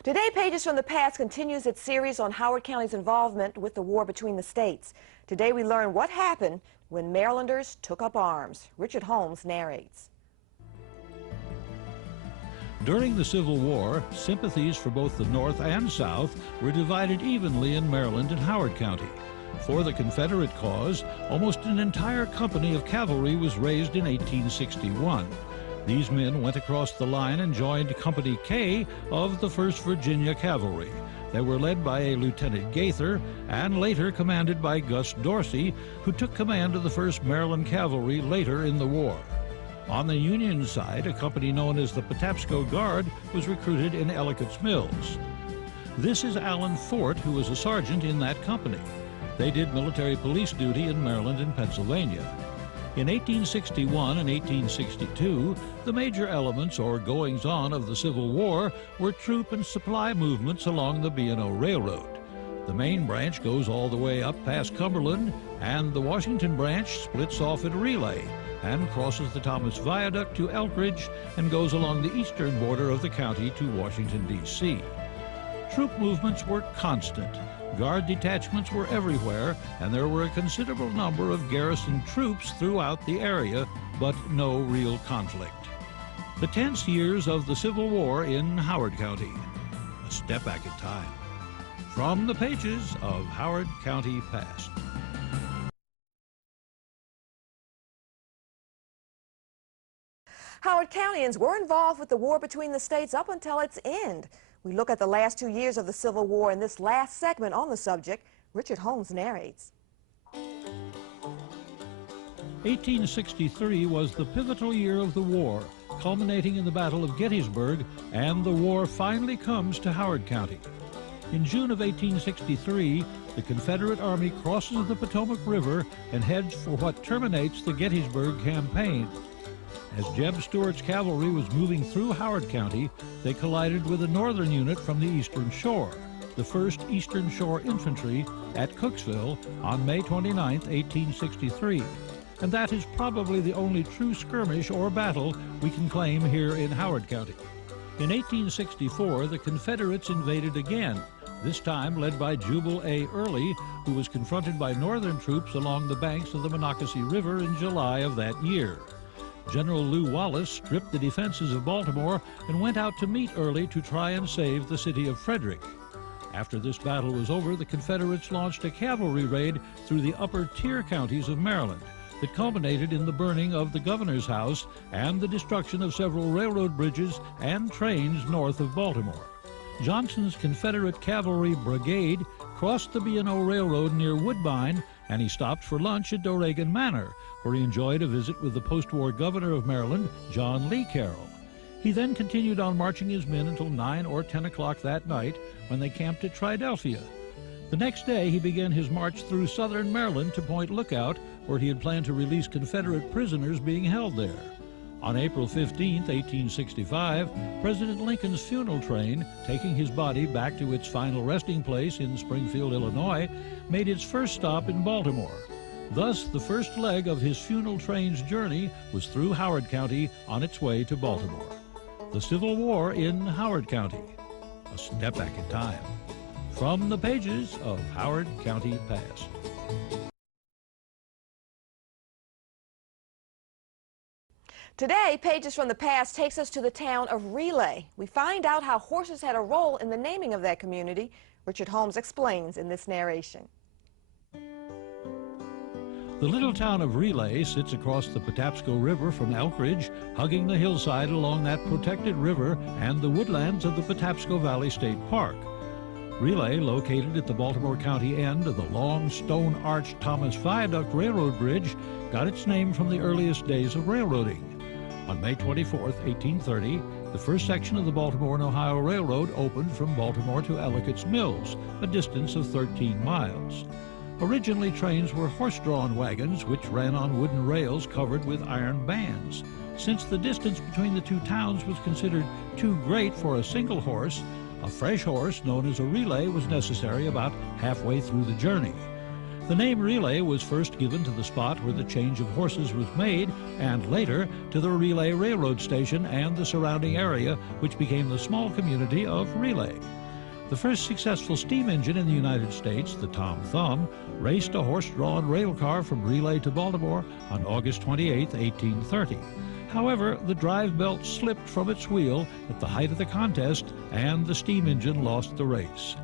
Today, Pages from the Past continues its series on Howard County's involvement with the war between the states. Today we learn what happened when Marylanders took up arms. Richard Holmes narrates. During the Civil War, sympathies for both the North and South were divided evenly in Maryland and Howard County. For the Confederate cause, almost an entire company of cavalry was raised in 1861. These men went across the line and joined Company K of the 1st Virginia Cavalry. They were led by a Lieutenant Gaither and later commanded by Gus Dorsey, who took command of the 1st Maryland Cavalry later in the war. On the Union side, a company known as the Patapsco Guard was recruited in Ellicott's Mills. This is Allen Fort, who was a sergeant in that company. They did military police duty in Maryland and Pennsylvania. In 1861 and 1862, the major elements or goings-on of the Civil War were troop and supply movements along the B&O Railroad. The main branch goes all the way up past Cumberland, and the Washington branch splits off at Relay and crosses the Thomas Viaduct to Elkridge and goes along the eastern border of the county to Washington, D.C. Troop movements were constant. Guard detachments were everywhere, and there were a considerable number of garrison troops throughout the area, but no real conflict. The tense years of the Civil War in Howard County. A step back in time. From the pages of Howard County Past. Howard Countyans were involved with the war between the states up until its end. We look at the last 2 years of the Civil War in this last segment on the subject. Richard Holmes narrates. 1863 was the pivotal year of the war, culminating in the Battle of Gettysburg, and the war finally comes to Howard County. In June of 1863, the Confederate Army crosses the Potomac River and heads for what terminates the Gettysburg Campaign. As Jeb Stuart's cavalry was moving through Howard County, they collided with a northern unit from the Eastern Shore, the 1st Eastern Shore Infantry, at Cooksville on May 29, 1863. And that is probably the only true skirmish or battle we can claim here in Howard County. In 1864, the Confederates invaded again, this time led by Jubal A. Early, who was confronted by Northern troops along the banks of the Monocacy River in July of that year. General Lew Wallace stripped the defenses of Baltimore and went out to meet Early to try and save the city of Frederick. After this battle was over, the Confederates launched a cavalry raid through the upper tier counties of Maryland that culminated in the burning of the governor's house and the destruction of several railroad bridges and trains north of Baltimore. Johnson's Confederate Cavalry Brigade crossed the B&O Railroad near Woodbine, and he stopped for lunch at Doregan Manor, where he enjoyed a visit with the post-war governor of Maryland, John Lee Carroll. He then continued on marching his men until 9 or 10 o'clock that night, when they camped at Triadelphia. The next day, he began his march through southern Maryland to Point Lookout, where he had planned to release Confederate prisoners being held there. On April 15, 1865, President Lincoln's funeral train, taking his body back to its final resting place in Springfield, Illinois, made its first stop in Baltimore. Thus, the first leg of his funeral train's journey was through Howard County on its way to Baltimore. The Civil War in Howard County. A step back in time. From the pages of Howard County Past. Today, Pages from the Past takes us to the town of Relay. We find out how horses had a role in the naming of that community. Richard Holmes explains in this narration. The little town of Relay sits across the Patapsco River from Elkridge, hugging the hillside along that protected river and the woodlands of the Patapsco Valley State Park. Relay, located at the Baltimore County end of the long stone-arched Thomas Viaduct Railroad Bridge, got its name from the earliest days of railroading. On May 24, 1830, the first section of the Baltimore and Ohio Railroad opened from Baltimore to Ellicott's Mills, a distance of 13 miles. Originally, trains were horse-drawn wagons which ran on wooden rails covered with iron bands. Since the distance between the two towns was considered too great for a single horse, a fresh horse known as a relay was necessary about halfway through the journey. The name Relay was first given to the spot where the change of horses was made, and later to the Relay Railroad Station and the surrounding area, which became the small community of Relay. The first successful steam engine in the United States, the Tom Thumb, raced a horse-drawn rail car from Relay to Baltimore on August 28, 1830. However, the drive belt slipped from its wheel at the height of the contest, and the steam engine lost the race.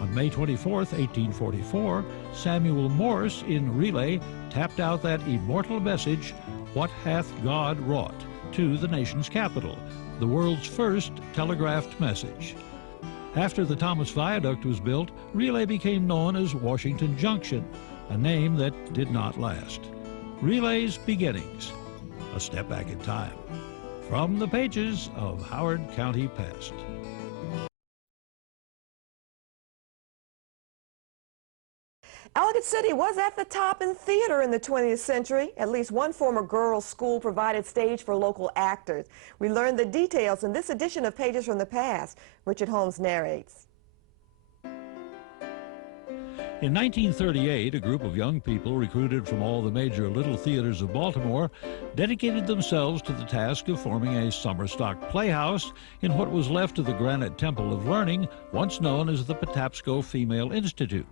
On May 24, 1844, Samuel Morse in Relay tapped out that immortal message, "What hath God wrought?" to the nation's capital, the world's first telegraphed message. After the Thomas Viaduct was built, Relay became known as Washington Junction, a name that did not last. Relay's beginnings, a step back in time. From the pages of Howard County Past. Ellicott City was at the top in theater in the 20th century. At least one former girls' school provided stage for local actors. We learned the details in this edition of Pages from the Past. Richard Holmes narrates. In 1938, a group of young people recruited from all the major little theaters of Baltimore dedicated themselves to the task of forming a summer stock playhouse in what was left of the Granite Temple of Learning, once known as the Patapsco Female Institute.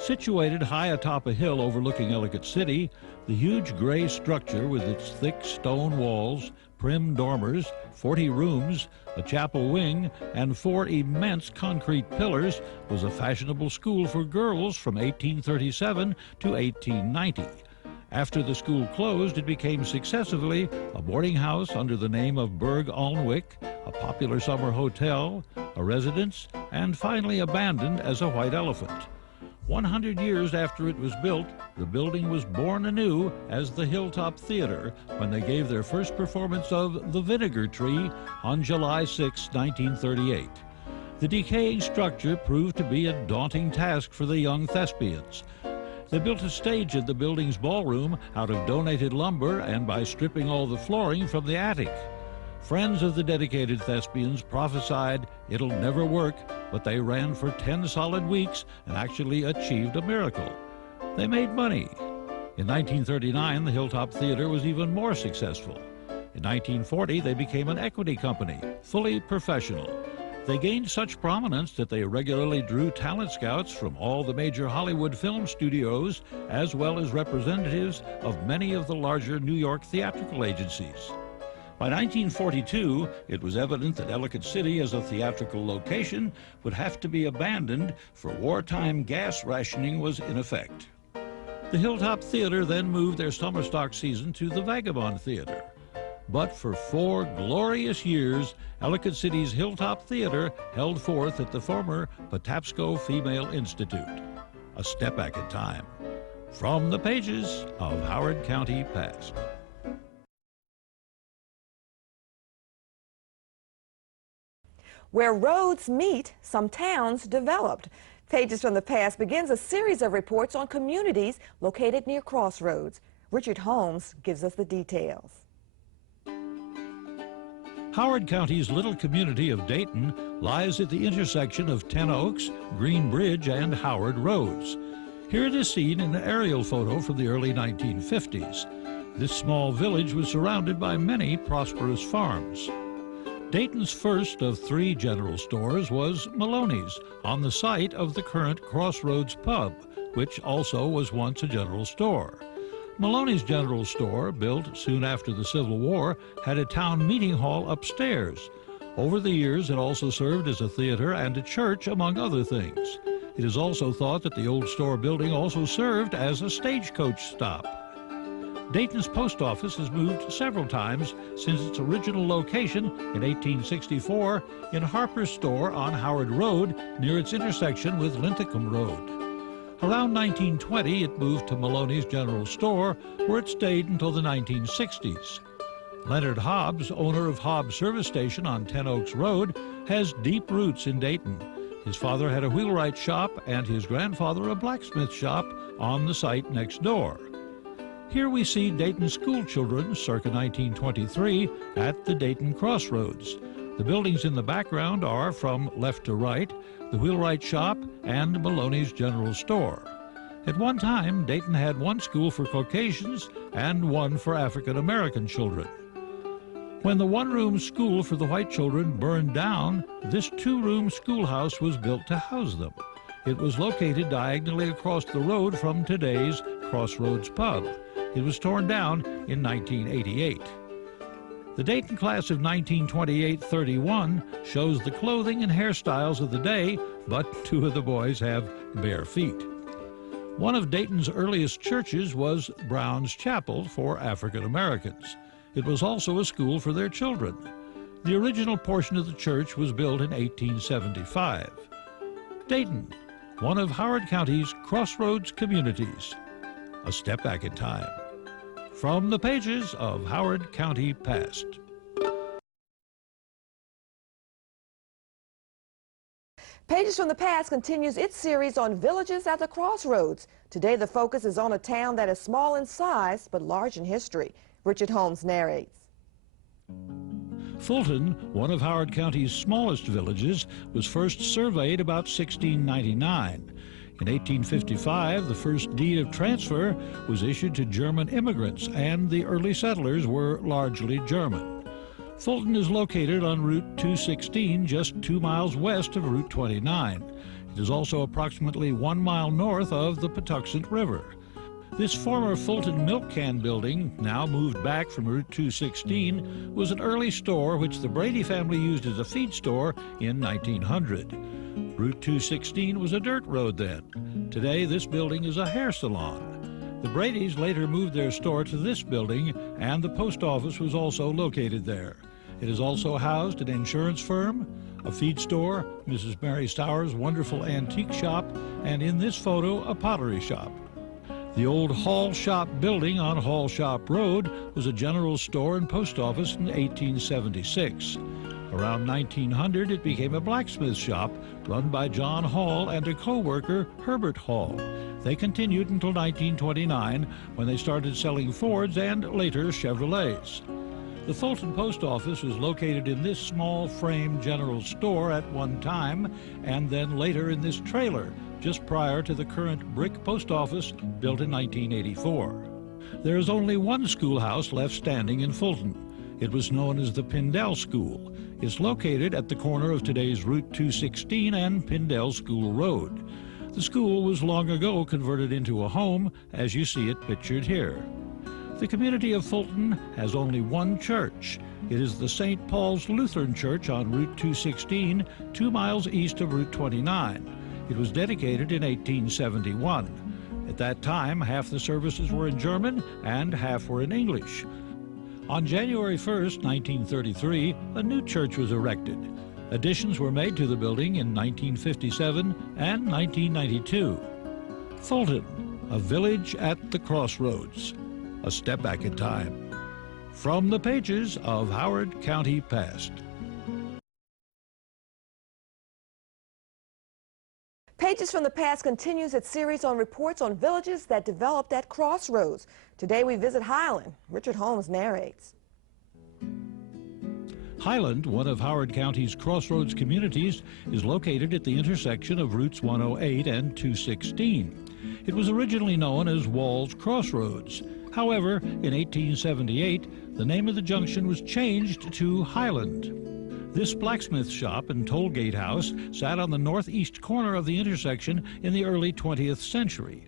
Situated high atop a hill overlooking Ellicott City, the huge gray structure with its thick stone walls, prim dormers, 40 rooms, a chapel wing, and 4 immense concrete pillars was a fashionable school for girls from 1837 to 1890. After the school closed, it became successively a boarding house under the name of Berg Alnwick, a popular summer hotel, a residence, and finally abandoned as a white elephant. 100 years after it was built, the building was born anew as the Hilltop Theatre when they gave their first performance of The Vinegar Tree on July 6, 1938. The decaying structure proved to be a daunting task for the young thespians. They built a stage in the building's ballroom out of donated lumber and by stripping all the flooring from the attic. Friends of the dedicated thespians prophesied it'll never work, but they ran for 10 solid weeks and actually achieved a miracle. They made money. In 1939, the Hilltop Theatre was even more successful. In 1940, they became an equity company, fully professional. They gained such prominence that they regularly drew talent scouts from all the major Hollywood film studios, as well as representatives of many of the larger New York theatrical agencies. By 1942, it was evident that Ellicott City as a theatrical location would have to be abandoned, for wartime gas rationing was in effect. The Hilltop Theatre then moved their summer stock season to the Vagabond Theatre. But for 4 glorious years, Ellicott City's Hilltop Theatre held forth at the former Patapsco Female Institute. A step back in time. From the pages of Howard County Past. Where roads meet, some towns developed. Pages from the Past begins a series of reports on communities located near crossroads. Richard Holmes gives us the details. Howard County's little community of Dayton lies at the intersection of Ten Oaks, Green Bridge, and Howard Roads. Here it is seen in an aerial photo from the early 1950s. This small village was surrounded by many prosperous farms. Dayton's first of 3 general stores was Maloney's, on the site of the current Crossroads pub, which also was once a general store. Maloney's General Store, built soon after the Civil War, had a town meeting hall upstairs. Over the years, it also served as a theater and a church, among other things. It is also thought that the old store building also served as a stagecoach stop. Dayton's post office has moved several times since its original location in 1864 in Harper's Store on Howard Road, near its intersection with Linthicum Road. Around 1920, it moved to Maloney's General Store, where it stayed until the 1960s. Leonard Hobbs, owner of Hobbs Service Station on Ten Oaks Road, has deep roots in Dayton. His father had a wheelwright shop and his grandfather a blacksmith shop on the site next door. Here we see Dayton school children circa 1923 at the Dayton Crossroads. The buildings in the background are, from left to right, the wheelwright shop and Maloney's General Store. At one time, Dayton had 1 school for Caucasians and 1 for African American children. When the 1-room school for the white children burned down, this 2-room schoolhouse was built to house them. It was located diagonally across the road from today's Crossroads pub. It was torn down in 1988. The Dayton class of 1928-31 shows the clothing and hairstyles of the day, but 2 of the boys have bare feet. One of Dayton's earliest churches was Brown's Chapel for African Americans. It was also a school for their children. The original portion of the church was built in 1875. Dayton, one of Howard County's crossroads communities. A step back in time. From the pages of Howard County Past. Pages from the Past continues its series on villages at the crossroads. Today the focus is on a town that is small in size but large in history. Richard Holmes narrates. Fulton, one of Howard County's smallest villages, was first surveyed about 1699. In 1855, the first deed of transfer was issued to German immigrants, and the early settlers were largely German. Fulton is located on Route 216, just 2 miles west of Route 29. It is also approximately 1 mile north of the Patuxent River. This former Fulton milk can building, now moved back from Route 216, was an early store which the Brady family used as a feed store in 1900. Route 216 was a dirt road then. Today, this building is a hair salon. The Bradys later moved their store to this building, and the post office was also located there. It is also housed an insurance firm, a feed store, Mrs. Mary Stour's wonderful antique shop, and in this photo, a pottery shop. The old Hall Shop building on Hall Shop Road was a general store and post office in 1876. Around 1900, it became a blacksmith shop run by John Hall and a co-worker, Herbert Hall. They continued until 1929, when they started selling Fords and later Chevrolets. The Fulton post office was located in this small frame general store at one time, and then later in this trailer, just prior to the current brick post office built in 1984. There is only one schoolhouse left standing in Fulton. It was known as the Pindell School. It's located at the corner of today's Route 216 and Pindell School Road. The school was long ago converted into a home, as you see it pictured here. The community of Fulton has only one church. It is the St. Paul's Lutheran Church on Route 216, 2 miles east of Route 29. It was dedicated in 1871. At that time, half the services were in German and half were in English. On January 1st, 1933, a new church was erected. Additions were made to the building in 1957 and 1992. Fulton, a village at the crossroads. A step back in time. From the pages of Howard County Past. Pages from the Past continues its series on reports on villages that developed at crossroads. Today we visit Highland. Richard Holmes narrates. Highland, one of Howard County's crossroads communities, is located at the intersection of Routes 108 and 216. It was originally known as Wall's Crossroads. However, in 1878, the name of the junction was changed to Highland. This blacksmith shop and toll gate house sat on the northeast corner of the intersection in the early 20th century.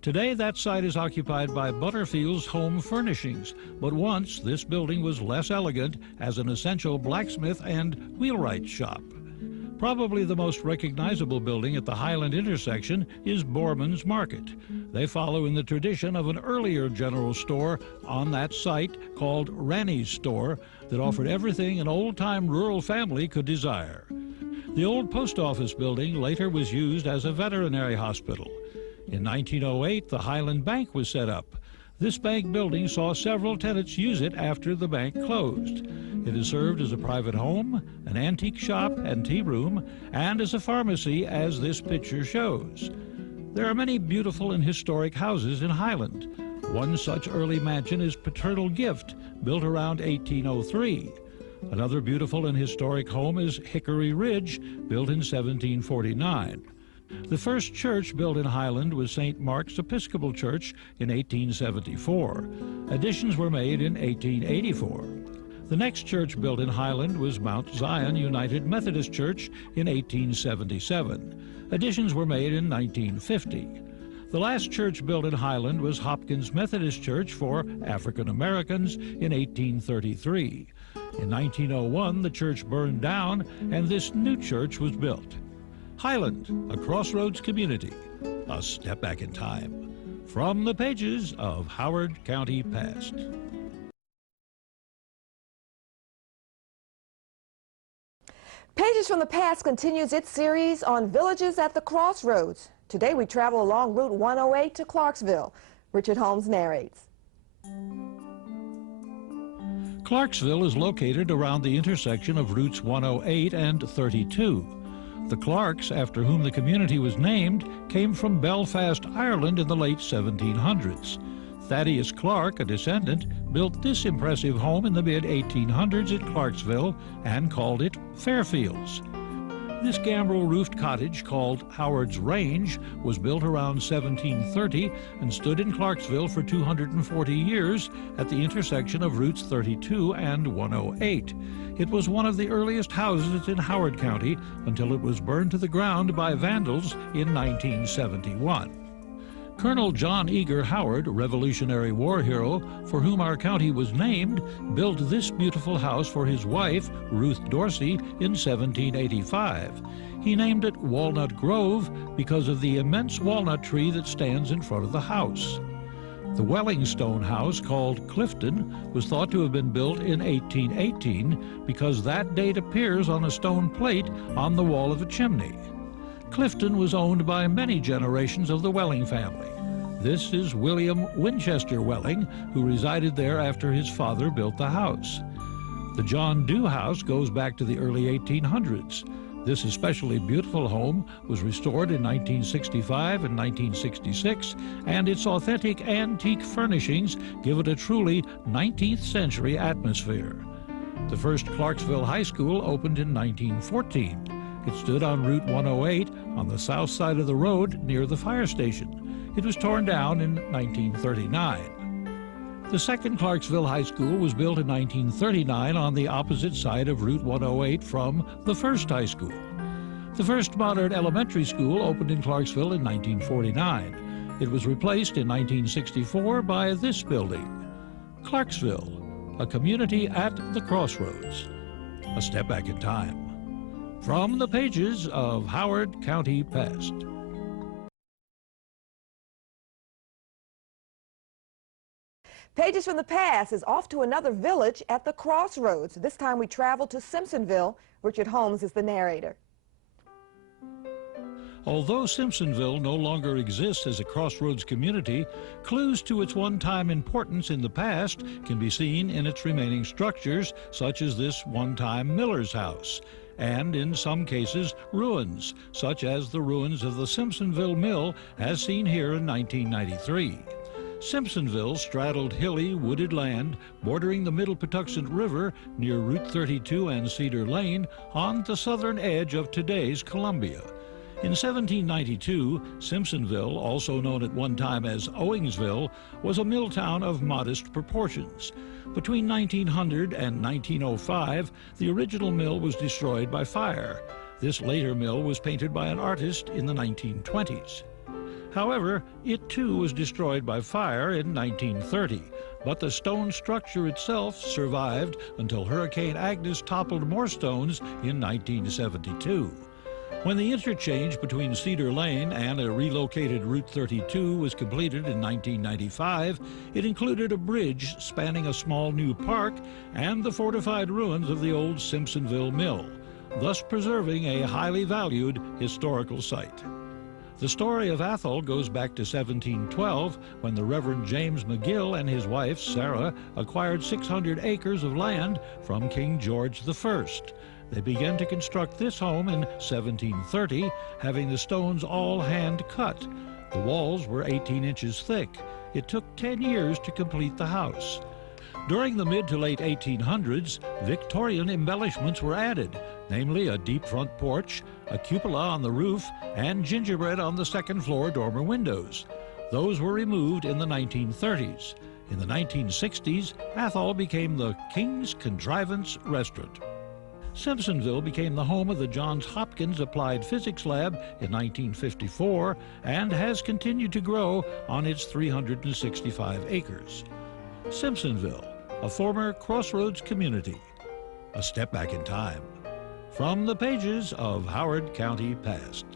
Today, that site is occupied by Butterfield's Home Furnishings, but once this building was less elegant as an essential blacksmith and wheelwright shop. Probably the most recognizable building at the Highland intersection is Borman's Market. They follow in the tradition of an earlier general store on that site called Ranny's Store that offered everything an old-time rural family could desire. The old post office building later was used as a veterinary hospital. In 1908, the Highland Bank was set up. This bank building saw several tenants use it after the bank closed. It has served as a private home, an antique shop and tea room, and as a pharmacy, as this picture shows. There are many beautiful and historic houses in Highland. One such early mansion is Paternal Gift, built around 1803. Another beautiful and historic home is Hickory Ridge, built in 1749. The first church built in Highland was St. Mark's Episcopal Church in 1874. Additions were made in 1884. The next church built in Highland was Mount Zion United Methodist Church in 1877. Additions were made in 1950. The last church built in Highland was Hopkins Methodist Church for African Americans in 1833. In 1901, the church burned down and this new church was built. Highland, a crossroads community, a step back in time. From the pages of Howard County Past. Pages from the Past continues its series on villages at the crossroads. Today we travel along Route 108 to Clarksville. Richard Holmes narrates. Clarksville is located around the intersection of Routes 108 and 32. The Clarks, after whom the community was named, came from Belfast, Ireland in the late 1700s. Thaddeus Clark, a descendant, built this impressive home in the mid-1800s at Clarksville and called it Fairfields. This gambrel-roofed cottage, called Howard's Range, was built around 1730 and stood in Clarksville for 240 years at the intersection of Routes 32 and 108. It was one of the earliest houses in Howard County until it was burned to the ground by vandals in 1971. Colonel John Eager Howard, Revolutionary War hero, for whom our county was named, built this beautiful house for his wife, Ruth Dorsey, in 1785. He named it Walnut Grove because of the immense walnut tree that stands in front of the house. The Wellingstone house, called Clifton, was thought to have been built in 1818 because that date appears on a stone plate on the wall of a chimney. Clifton was owned by many generations of the Welling family. This is William Winchester Welling, who resided there after his father built the house. The John Dew house goes back to the early 1800s. This especially beautiful home was restored in 1965 and 1966, and its authentic antique furnishings give it a truly 19th century atmosphere. The first Clarksville High School opened in 1914. It stood on Route 108 on the south side of the road near the fire station. It was torn down in 1939. The second Clarksville High School was built in 1939 on the opposite side of Route 108 from the first high school. The first modern elementary school opened in Clarksville in 1949. It was replaced in 1964 by this building. Clarksville, a community at the crossroads. A step back in time. From the pages of Howard County Past. Pages from the Past is off to another village at the crossroads. This time we travel to Simpsonville. Richard Holmes is the narrator. Although Simpsonville no longer exists as a crossroads community, clues to its one-time importance in the past can be seen in its remaining structures, such as this one-time miller's house, and in some cases ruins, such as the ruins of the Simpsonville Mill as seen here in 1993. Simpsonville straddled hilly, wooded land bordering the Middle Patuxent River near Route 32 and Cedar Lane on the southern edge of today's Columbia. In 1792, Simpsonville, also known at one time as Owingsville, was a mill town of modest proportions. Between 1900 and 1905, the original mill was destroyed by fire. This later mill was painted by an artist in the 1920s. However, it too was destroyed by fire in 1930, but the stone structure itself survived until Hurricane Agnes toppled more stones in 1972. When the interchange between Cedar Lane and a relocated Route 32 was completed in 1995, it included a bridge spanning a small new park and the fortified ruins of the old Simpsonville mill, thus preserving a highly valued historical site. The story of Athol goes back to 1712, when the Reverend James McGill and his wife, Sarah, acquired 600 acres of land from King George I. They began to construct this home in 1730, having the stones all hand-cut. The walls were 18 inches thick. It took 10 years to complete the house. During the mid to late 1800s, Victorian embellishments were added, namely a deep front porch, a cupola on the roof, and gingerbread on the second-floor dormer windows. Those were removed in the 1930s. In the 1960s, Athol became the King's Contrivance Restaurant. Simpsonville became the home of the Johns Hopkins Applied Physics Lab in 1954 and has continued to grow on its 365 acres. Simpsonville, a former Crossroads community. A step back in time. From the pages of Howard County Past.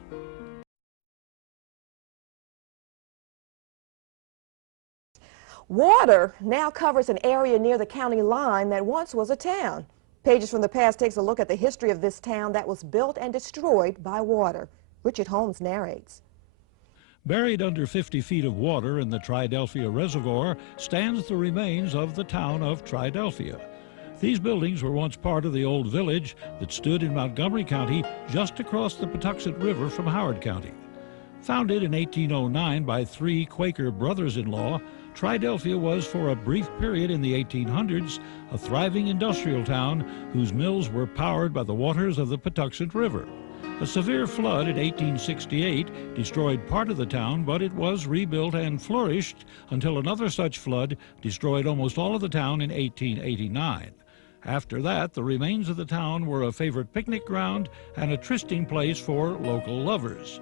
Water now covers an area near the county line that once was a town. Pages from the Past takes a look at the history of this town that was built and destroyed by water. Richard Holmes narrates. Buried under 50 feet of water in the Triadelphia Reservoir stands the remains of the town of Triadelphia. These buildings were once part of the old village that stood in Montgomery County just across the Patuxent River from Howard County. Founded in 1809 by 3 Quaker brothers-in-law, Triadelphia was for a brief period in the 1800s a thriving industrial town whose mills were powered by the waters of the Patuxent River. A severe flood in 1868 destroyed part of the town, but it was rebuilt and flourished until another such flood destroyed almost all of the town in 1889. After that, the remains of the town were a favorite picnic ground and a trysting place for local lovers.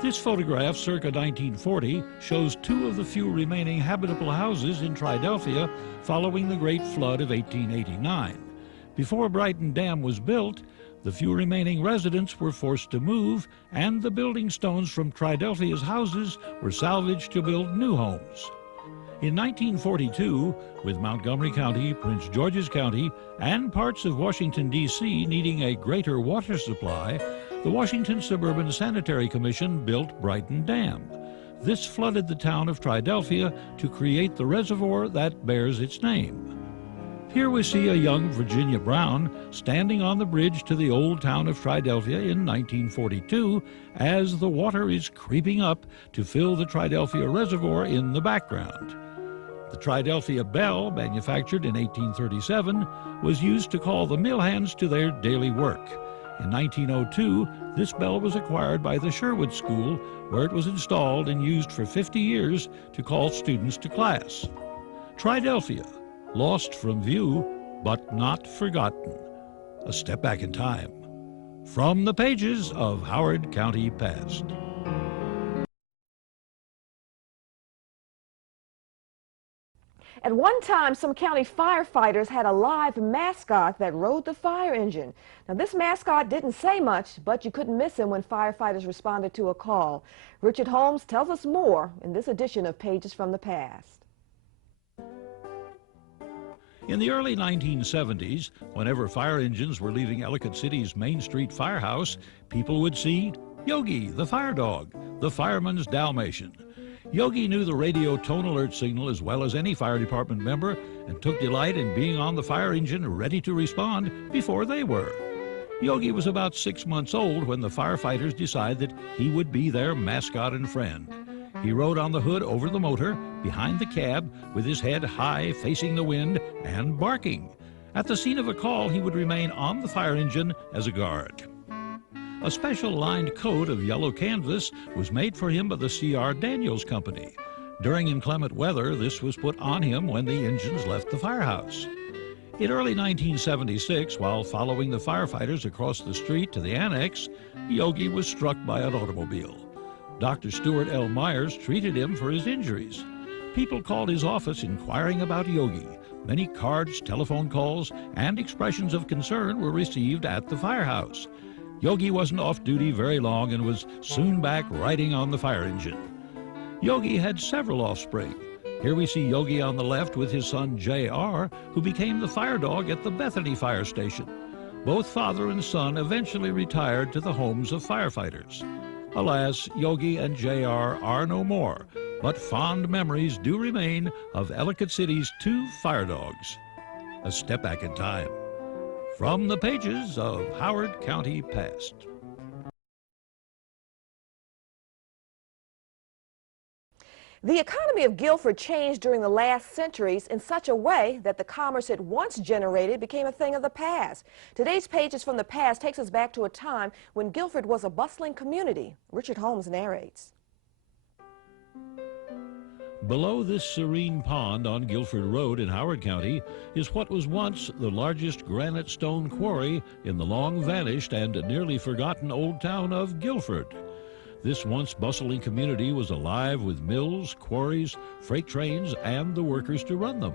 This photograph, circa 1940, shows 2 of the few remaining habitable houses in Triadelphia following the Great Flood of 1889. Before Brighton Dam was built, the few remaining residents were forced to move, and the building stones from Triadelphia's houses were salvaged to build new homes. In 1942, with Montgomery County, Prince George's County, and parts of Washington, D.C. needing a greater water supply, the Washington Suburban Sanitary Commission built Brighton Dam. This flooded the town of Triadelphia to create the reservoir that bears its name. Here we see a young Virginia Brown standing on the bridge to the old town of Triadelphia in 1942 as the water is creeping up to fill the Triadelphia Reservoir in the background. The Triadelphia bell, manufactured in 1837, was used to call the mill hands to their daily work. In 1902, this bell was acquired by the Sherwood School, where it was installed and used for 50 years to call students to class. Triadelphia, lost from view, but not forgotten. A step back in time. From the pages of Howard County Past. At one time, some county firefighters had a live mascot that rode the fire engine. Now, this mascot didn't say much, but you couldn't miss him when firefighters responded to a call. Richard Holmes tells us more in this edition of Pages from the Past. In the early 1970s, whenever fire engines were leaving Ellicott City's Main Street firehouse, people would see Yogi, the firedog, the fireman's Dalmatian. Yogi knew the radio tone alert signal as well as any fire department member and took delight in being on the fire engine ready to respond before they were. Yogi was about 6 months old when the firefighters decided that he would be their mascot and friend. He rode on the hood over the motor, behind the cab, with his head high facing the wind and barking. At the scene of a call, he would remain on the fire engine as a guard. A special lined coat of yellow canvas was made for him by the C.R. Daniels Company. During inclement weather, this was put on him when the engines left the firehouse. In early 1976, while following the firefighters across the street to the annex, Yogi was struck by an automobile. Dr. Stuart L. Myers treated him for his injuries. People called his office inquiring about Yogi. Many cards, telephone calls, and expressions of concern were received at the firehouse. Yogi wasn't off duty very long and was soon back riding on the fire engine. Yogi had several offspring. Here we see Yogi on the left with his son J.R., who became the firedog at the Bethany Fire Station. Both father and son eventually retired to the homes of firefighters. Alas, Yogi and J.R. are no more, but fond memories do remain of Ellicott City's two firedogs. A step back in time. From the pages of Howard County Past. The economy of Guilford changed during the last centuries in such a way that the commerce it once generated became a thing of the past. Today's Pages from the Past takes us back to a time when Guilford was a bustling community. Richard Holmes narrates. Below this serene pond on Guilford Road in Howard County is what was once the largest granite stone quarry in the long-vanished and nearly forgotten old town of Guilford. This once bustling community was alive with mills, quarries, freight trains, and the workers to run them.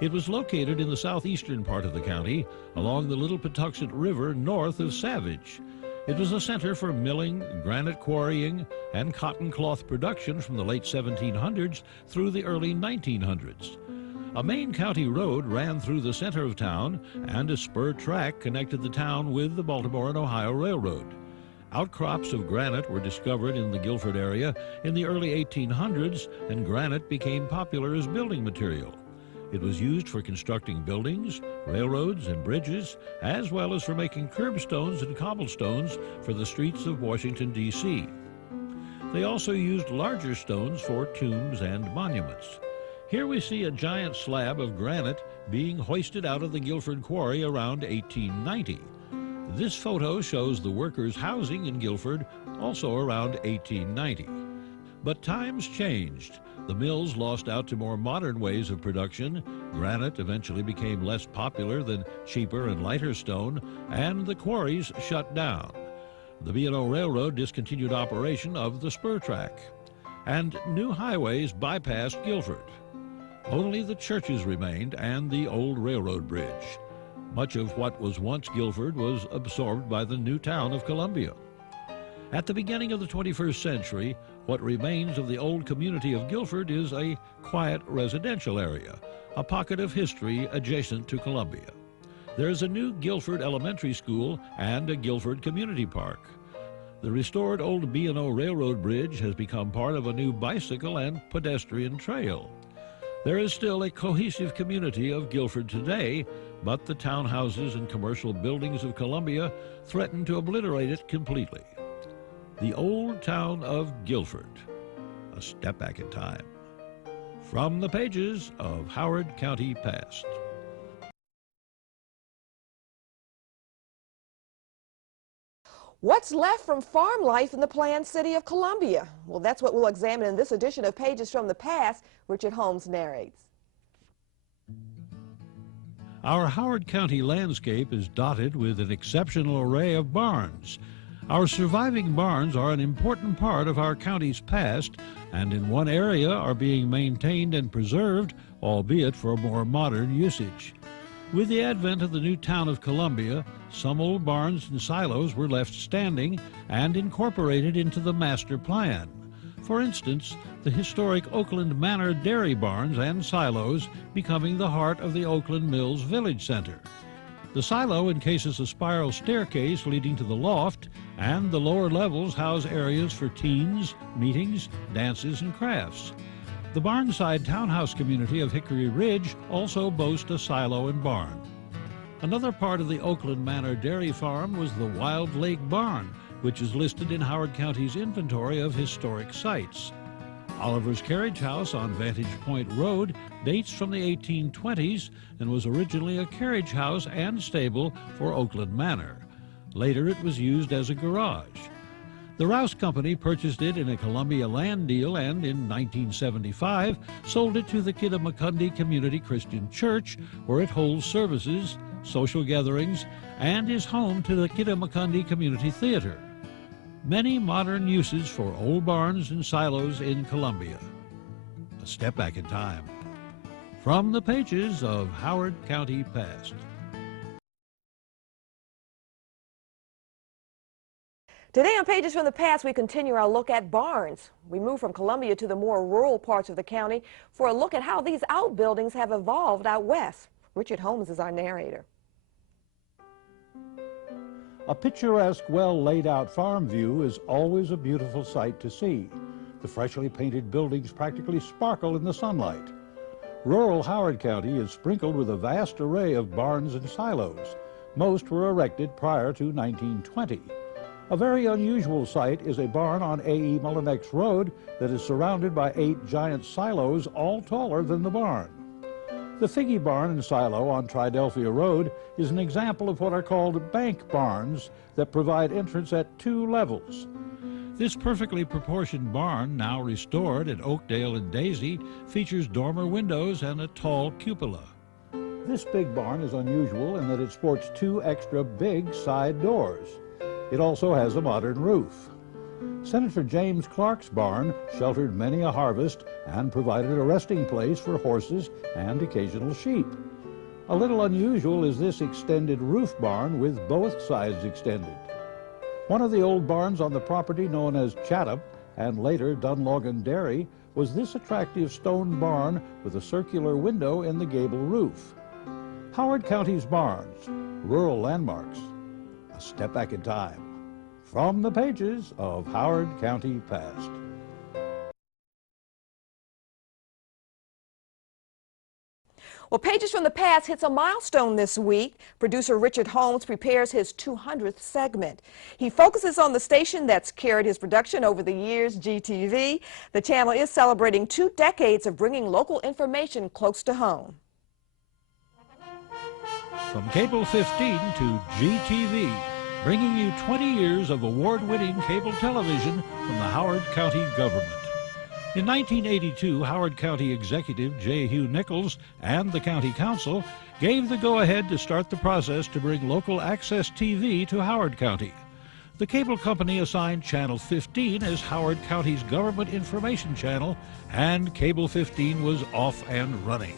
It was located in the southeastern part of the county, along the Little Patuxent River north of Savage. It was a center for milling, granite quarrying, and cotton cloth production from the late 1700s through the early 1900s. A main county road ran through the center of town, and a spur track connected the town with the Baltimore and Ohio Railroad. Outcrops of granite were discovered in the Guilford area in the early 1800s, and granite became popular as building material. It was used for constructing buildings, railroads, and bridges, as well as for making curbstones and cobblestones for the streets of Washington, D.C. They also used larger stones for tombs and monuments. Here we see a giant slab of granite being hoisted out of the Guilford quarry around 1890. This photo shows the workers' housing in Guilford also around 1890. But times changed. The mills lost out to more modern ways of production. Granite eventually became less popular than cheaper and lighter stone, and the quarries shut down. The B&O Railroad discontinued operation of the spur track, and new highways bypassed Guilford. Only the churches remained and the old railroad bridge. Much of what was once Guilford was absorbed by the new town of Columbia. At the beginning of the 21st century, what remains of the old community of Guilford is a quiet residential area, a pocket of history adjacent to Columbia. There is a new Guilford Elementary School and a Guilford Community Park. The restored old B&O Railroad Bridge has become part of a new bicycle and pedestrian trail. There is still a cohesive community of Guilford today, but the townhouses and commercial buildings of Columbia threaten to obliterate it completely. The old town of Guilford, a step back in time. From the pages of Howard County Past. What's left from farm life in the planned city of Columbia? Well, that's what we'll examine in this edition of Pages from the Past. Richard Holmes narrates. Our Howard County landscape is dotted with an exceptional array of barns. Our surviving barns are an important part of our county's past, and in one area are being maintained and preserved, albeit for more modern usage. With the advent of the new town of Columbia, some old barns and silos were left standing and incorporated into the master plan. For instance, the historic Oakland Manor dairy barns and silos becoming the heart of the Oakland Mills Village Center. The silo encases a spiral staircase leading to the loft, and the lower levels house areas for teens, meetings, dances, and crafts. The Barnside townhouse community of Hickory Ridge also boasts a silo and barn. Another part of the Oakland Manor dairy farm was the Wildlake barn, which is listed in Howard County's inventory of historic sites. Oliver's Carriage House on Vantage Point Road dates from the 1820s and was originally a carriage house and stable for Oakland Manor. Later, it was used as a garage. The Rouse Company purchased it in a Columbia land deal and, in 1975, sold it to the Kittamuckundy Community Christian Church, where it holds services, social gatherings, and is home to the Kittamuckundy Community Theatre. Many modern uses for old barns and silos in Columbia. A step back in time. From the pages of Howard County Past. Today on Pages from the Past, we continue our look at barns. We move from Columbia to the more rural parts of the county for a look at how these outbuildings have evolved out west. Richard Holmes is our narrator. A picturesque, well-laid-out farm view is always a beautiful sight to see. The freshly painted buildings practically sparkle in the sunlight. Rural Howard County is sprinkled with a vast array of barns and silos. Most were erected prior to 1920. A very unusual sight is a barn on A.E. Mullinex Road that is surrounded by 8 giant silos, all taller than the barn. The Figgy Barn and Silo on Triadelphia Road is an example of what are called bank barns that provide entrance at 2 levels. This perfectly proportioned barn, now restored at Oakdale and Daisy, features dormer windows and a tall cupola. This big barn is unusual in that it sports 2 extra big side doors. It also has a modern roof. Senator James Clark's barn sheltered many a harvest and provided a resting place for horses and occasional sheep. A little unusual is this extended roof barn with both sides extended. One of the old barns on the property known as Chatham and later Dunlogan Dairy was this attractive stone barn with a circular window in the gable roof. Howard County's barns, rural landmarks. A step back in time. From the pages of Howard County Past. Well, Pages from the Past hits a milestone this week. Producer Richard Holmes prepares his 200th segment. He focuses on the station that's carried his production over the years, GTV. The channel is celebrating 2 decades of bringing local information close to home. From Cable 15 to GTV, bringing you 20 years of award-winning cable television from the Howard County government. In 1982, Howard County Executive J. Hugh Nichols and the County Council gave the go-ahead to start the process to bring local access TV to Howard County. The cable company assigned Channel 15 as Howard County's government information channel, and Cable 15 was off and running.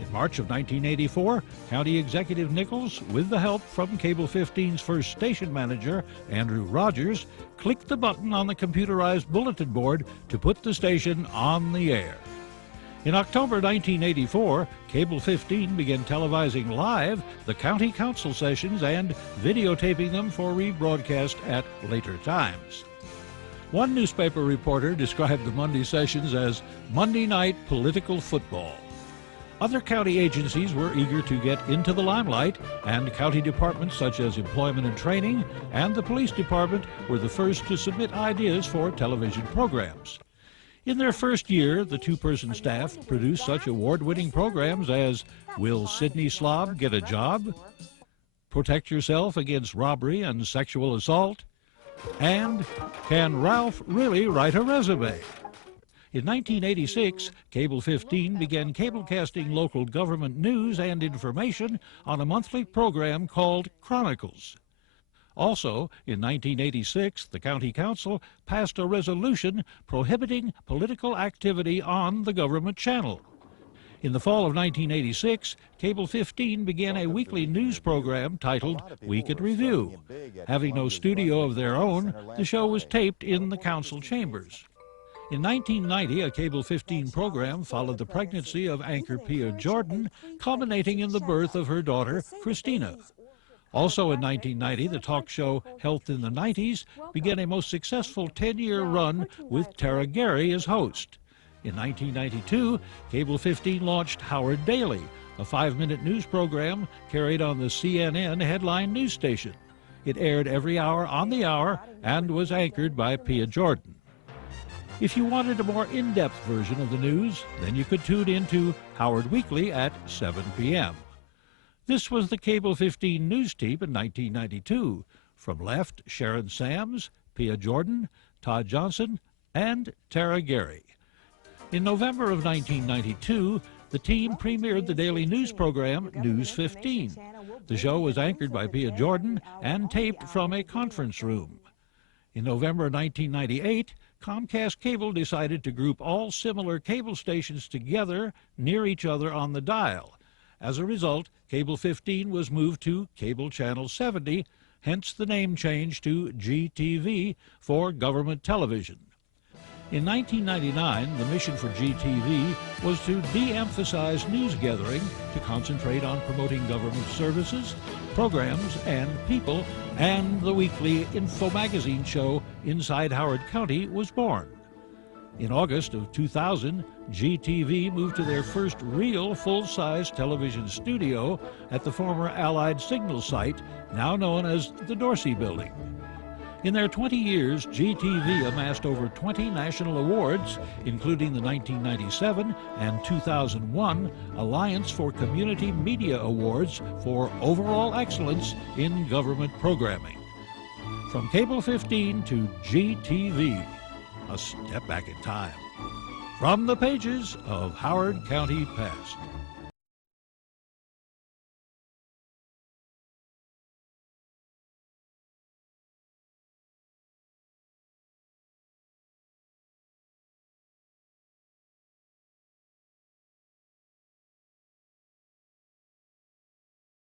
In March of 1984, County Executive Nichols, with the help from Cable 15's first station manager, Andrew Rogers, clicked the button on the computerized bulletin board to put the station on the air. In October 1984, Cable 15 began televising live the County Council sessions and videotaping them for rebroadcast at later times. One newspaper reporter described the Monday sessions as Monday night political football. Other county agencies were eager to get into the limelight, and county departments such as Employment and Training and the Police Department were the first to submit ideas for television programs. In their first year, the 2-person staff produced such award-winning programs as Will Sidney Slob Get a Job?, Protect Yourself Against Robbery and Sexual Assault, and Can Ralph Really Write a Resume? In 1986, Cable 15 began cablecasting local government news and information on a monthly program called Chronicles. Also, in 1986, the County Council passed a resolution prohibiting political activity on the government channel. In the fall of 1986, Cable 15 began a weekly news program titled Week at Review. Having no studio of their own, the show was taped in the council chambers. In 1990, a Cable 15 program followed the pregnancy of anchor Pia Jordan, culminating in the birth of her daughter, Christina. Also in 1990, the talk show Health in the 90s began a most successful 10-year run with Tara Gary as host. In 1992, Cable 15 launched Howard Daily, a 5-minute news program carried on the CNN headline news station. It aired every hour on the hour and was anchored by Pia Jordan. If you wanted a more in-depth version of the news, then you could tune in to Howard Weekly at 7 p.m. This was the Cable 15 news team in 1992. From left, Sharon Sams, Pia Jordan, Todd Johnson, and Tara Gary. In November of 1992, the team premiered the daily news program News 15. The show was anchored by Pia Jordan and taped from a conference room. In November 1998, Comcast Cable decided to group all similar cable stations together near each other on the dial. As a result, Cable 15 was moved to Cable Channel 70, hence the name change to GTV for government television. In 1999, the mission for GTV was to de-emphasize news gathering to concentrate on promoting government services, programs, and people, and the weekly info magazine show Inside Howard County was born. In August of 2000, GTV moved to their first real full-size television studio at the former Allied Signal site, now known as the Dorsey Building. In their 20 years, GTV amassed over 20 national awards, including the 1997 and 2001 Alliance for Community Media Awards for overall excellence in government programming. From Cable 15 to GTV, a step back in time. From the pages of Howard County Past.